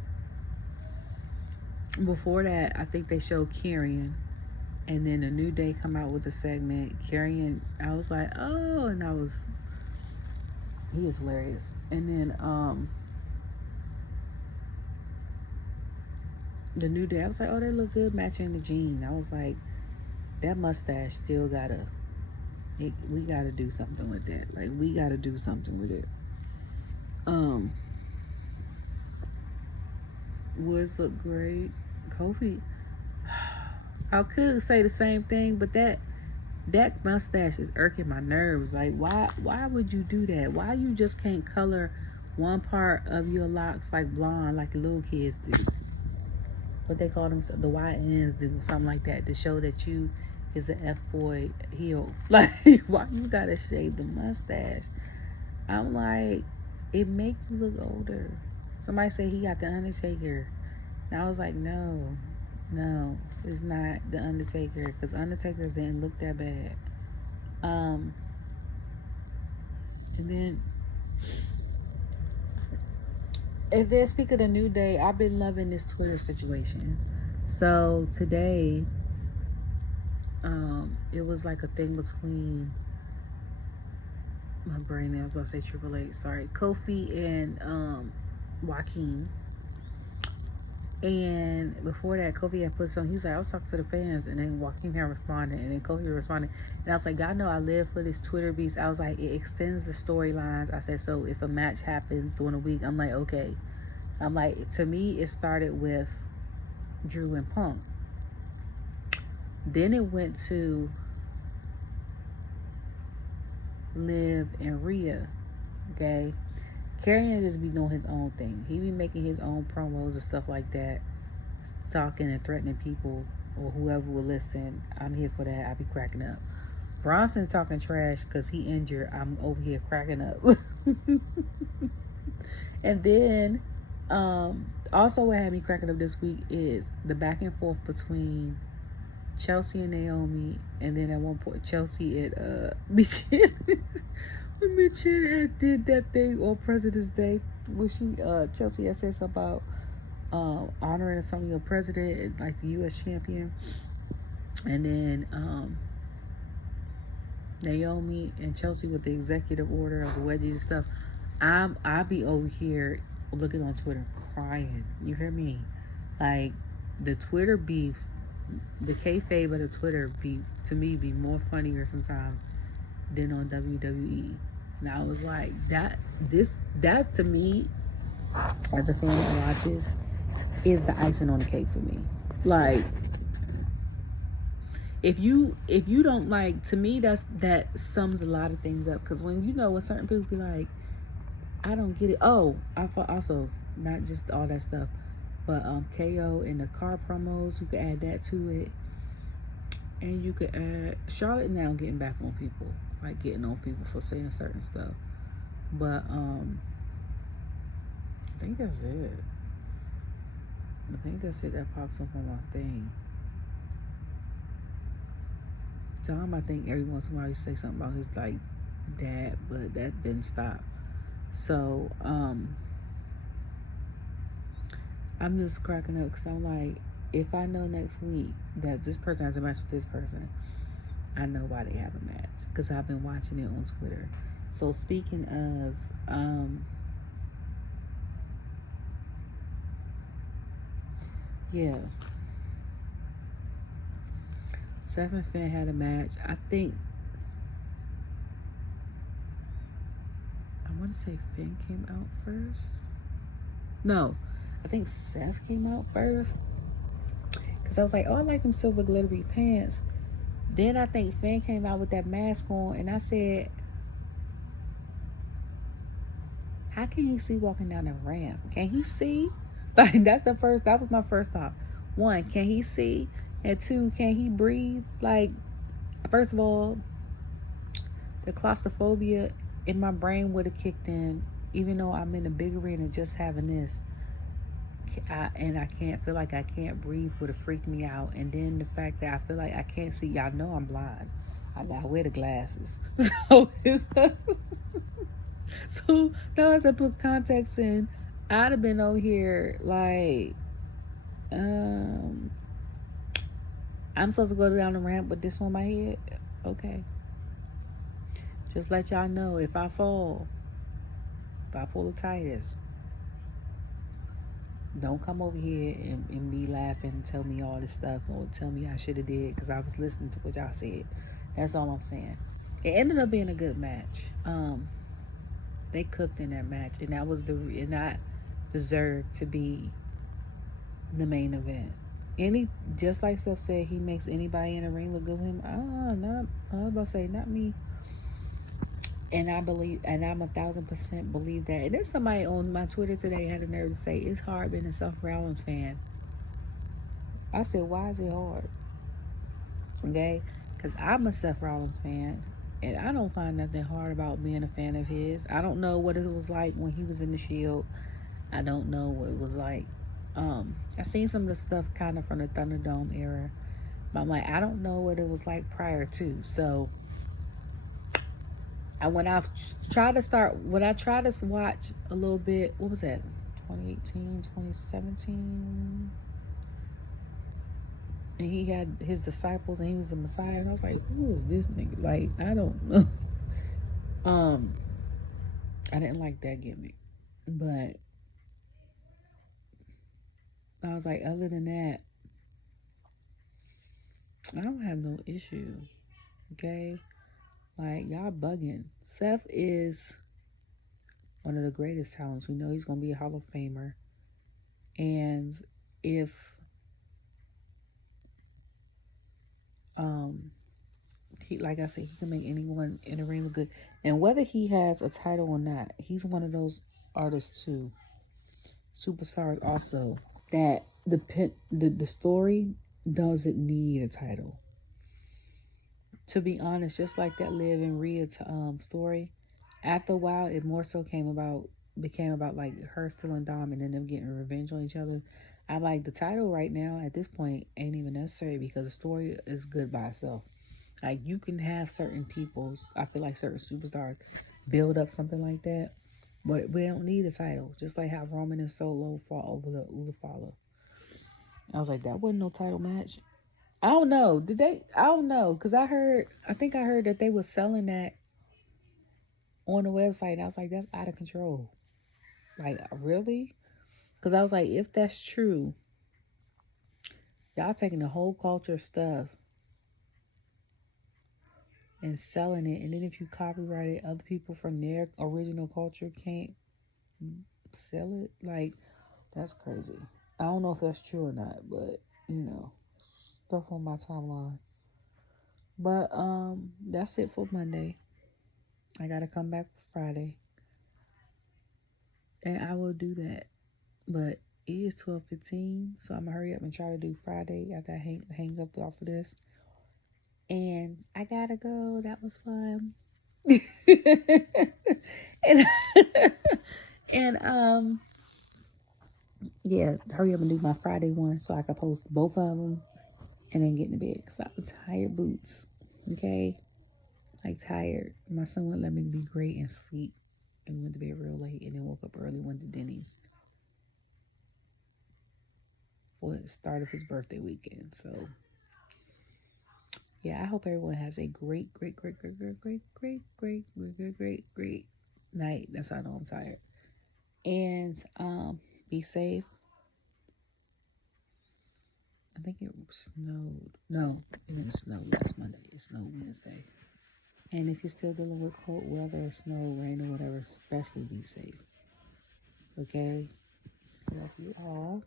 Before that, I think they showed Karrion, and then the New Day come out with a segment. Karrion, I was like, oh, and he is hilarious. And then the New Day, I was like, oh, they look good matching the jean. I was like, that mustache still we gotta do something with that. Like, we gotta do something with it. Woods look great. Kofi, I could say the same thing, but that mustache is irking my nerves. Like, why would you do that? Why you just can't color one part of your locks like blonde, like the little kids do? What they call them, the YNs do, something like that, to show that you is an F-boy heel. Like, why you gotta shave the mustache? I'm like, it make you look older. Somebody said he got the Undertaker. And I was like, no, it's not the Undertaker, because Undertakers didn't look that bad. And then speaking of the New Day, I've been loving this Twitter situation. So today, it was like a thing between my brain. I was about to say Triple H. Sorry, Kofi and Joaquin. And before that, Kofi had put something. He's like, I was talking to the fans, and then Joaquin had responded, and then Kofi responded. And I was like, God know I live for this Twitter beast. I was like, it extends the storylines. I said, so if a match happens during a week, I'm like, okay. I'm like, to me, it started with Drew and Punk. Then it went to Liv and Rhea. Okay. Karrion just be doing his own thing. He be making his own promos and stuff like that, talking and threatening people or whoever will listen. I'm here for that. I be cracking up. Bronson talking trash because he injured. I'm over here cracking up. And then also what had me cracking up this week is the back and forth between Chelsea and Naomi, and then at one point Chelsea and Mitchell. When Mitchell had did that thing on President's Day, when Chelsea had said something about honoring some of your president and like the U.S. champion, and then Naomi and Chelsea with the executive order of the wedgies and stuff. I be over here looking on Twitter crying. You hear me? Like, the Twitter beefs, the kayfabe of the Twitter beef, to me, be more funnier sometimes than on WWE. And I was like, that to me, as a fan that watches, is the icing on the cake for me. Like, if you don't like, to me, that sums a lot of things up. Because when when certain people be like, I don't get it. Oh, I thought also, not just all that stuff, but KO and the car promos, you could add that to it. And you could add Charlotte now getting back on people, like getting on people for saying certain stuff. But I think that's it. I think that's it that pops up on my thing. Tom, I think every once in a while he say something about his like dad, but that didn't stop. So I'm just cracking up because I'm like, if I know next week that this person has a match with this person, I know why they have a match because I've been watching it on Twitter. So speaking of yeah, Seth and Finn had a match. I think I want to say Finn came out first. No, I think Seth came out first because I was like, oh, I like them silver glittery pants. Then I think Finn came out with that mask on, and I said, how can he see walking down the ramp? Can he see? Like, that was my first thought. One, can he see? And two, can he breathe? Like, first of all, the claustrophobia in my brain would have kicked in, even though I'm in a big arena just having this. And I can't feel like I can't breathe would have freaked me out. And then the fact that I feel like I can't see, y'all know I'm blind. I gotta wear the glasses. So, so now as I put context in, I'd have been over here like, I'm supposed to go down the ramp with this on my head. Okay. Just let y'all know, if I fall, if I pull the tightest, don't come over here and be laughing and tell me all this stuff or tell me I should have did because I was listening to what y'all said. That's all I'm saying. It ended up being a good match. They cooked in that match, and that deserved to be the main event. Just like Seth said, he makes anybody in the ring look good with him. I was about to say, not me. And I'm 1,000% believe that. And then somebody on my Twitter today had the nerve to say it's hard being a Seth Rollins fan. I said, why is it hard? Okay, because I'm a Seth Rollins fan, and I don't find nothing hard about being a fan of his. I don't know what it was like when he was in the Shield. I don't know what it was like. I seen some of the stuff kind of from the Thunderdome era, but I'm like, I don't know what it was like prior to. So when I tried to watch a little bit, what was that, 2018, 2017, and he had his disciples and he was the Messiah, and I was like, who is this nigga? Like, I don't know. I didn't like that gimmick, but I was like, other than that, I don't have no issue. Okay, like, y'all bugging. Seth is one of the greatest talents. We know he's gonna be a Hall of Famer, and if like I said, he can make anyone in the ring look good. And whether he has a title or not, he's one of those artists too, superstars also, that the story doesn't need a title. To be honest, just like that Liv and Rhea story, after a while, it more so became about like her stealing Dom and then them getting revenge on each other. I like the title right now at this point ain't even necessary because the story is good by itself. Like, you can have certain people's, I feel like certain superstars build up something like that, but we don't need a title. Just like how Roman and Solo fought over the Ulafala. I was like, that wasn't no title match. I don't know. I don't know. Because I think I heard that they were selling that on the website. And I was like, that's out of control. Like, really? Because I was like, if that's true, y'all taking the whole culture stuff and selling it. And then if you copyright it, other people from their original culture can't sell it. Like, that's crazy. I don't know if that's true or not, but stuff on my timeline. But that's it for Monday. I gotta come back Friday, and I will do that. But it is 12:15, so I'm gonna hurry up and try to do Friday after I hang up off of this. And I gotta go. That was fun. and and yeah, hurry up and do my Friday one so I can post both of them and then get in the bed because I'm tired boots. Okay, like tired. My son wouldn't let me be great and sleep, and we went to bed real late and then woke up early. Went to Denny's for the start of his birthday weekend. So yeah, I hope everyone has a great night. That's how I know I'm tired. And be safe. I think it snowed. No, it didn't snow last Monday. It snowed Wednesday. And if you're still dealing with cold weather, snow, rain, or whatever, especially be safe. Okay? Love you all.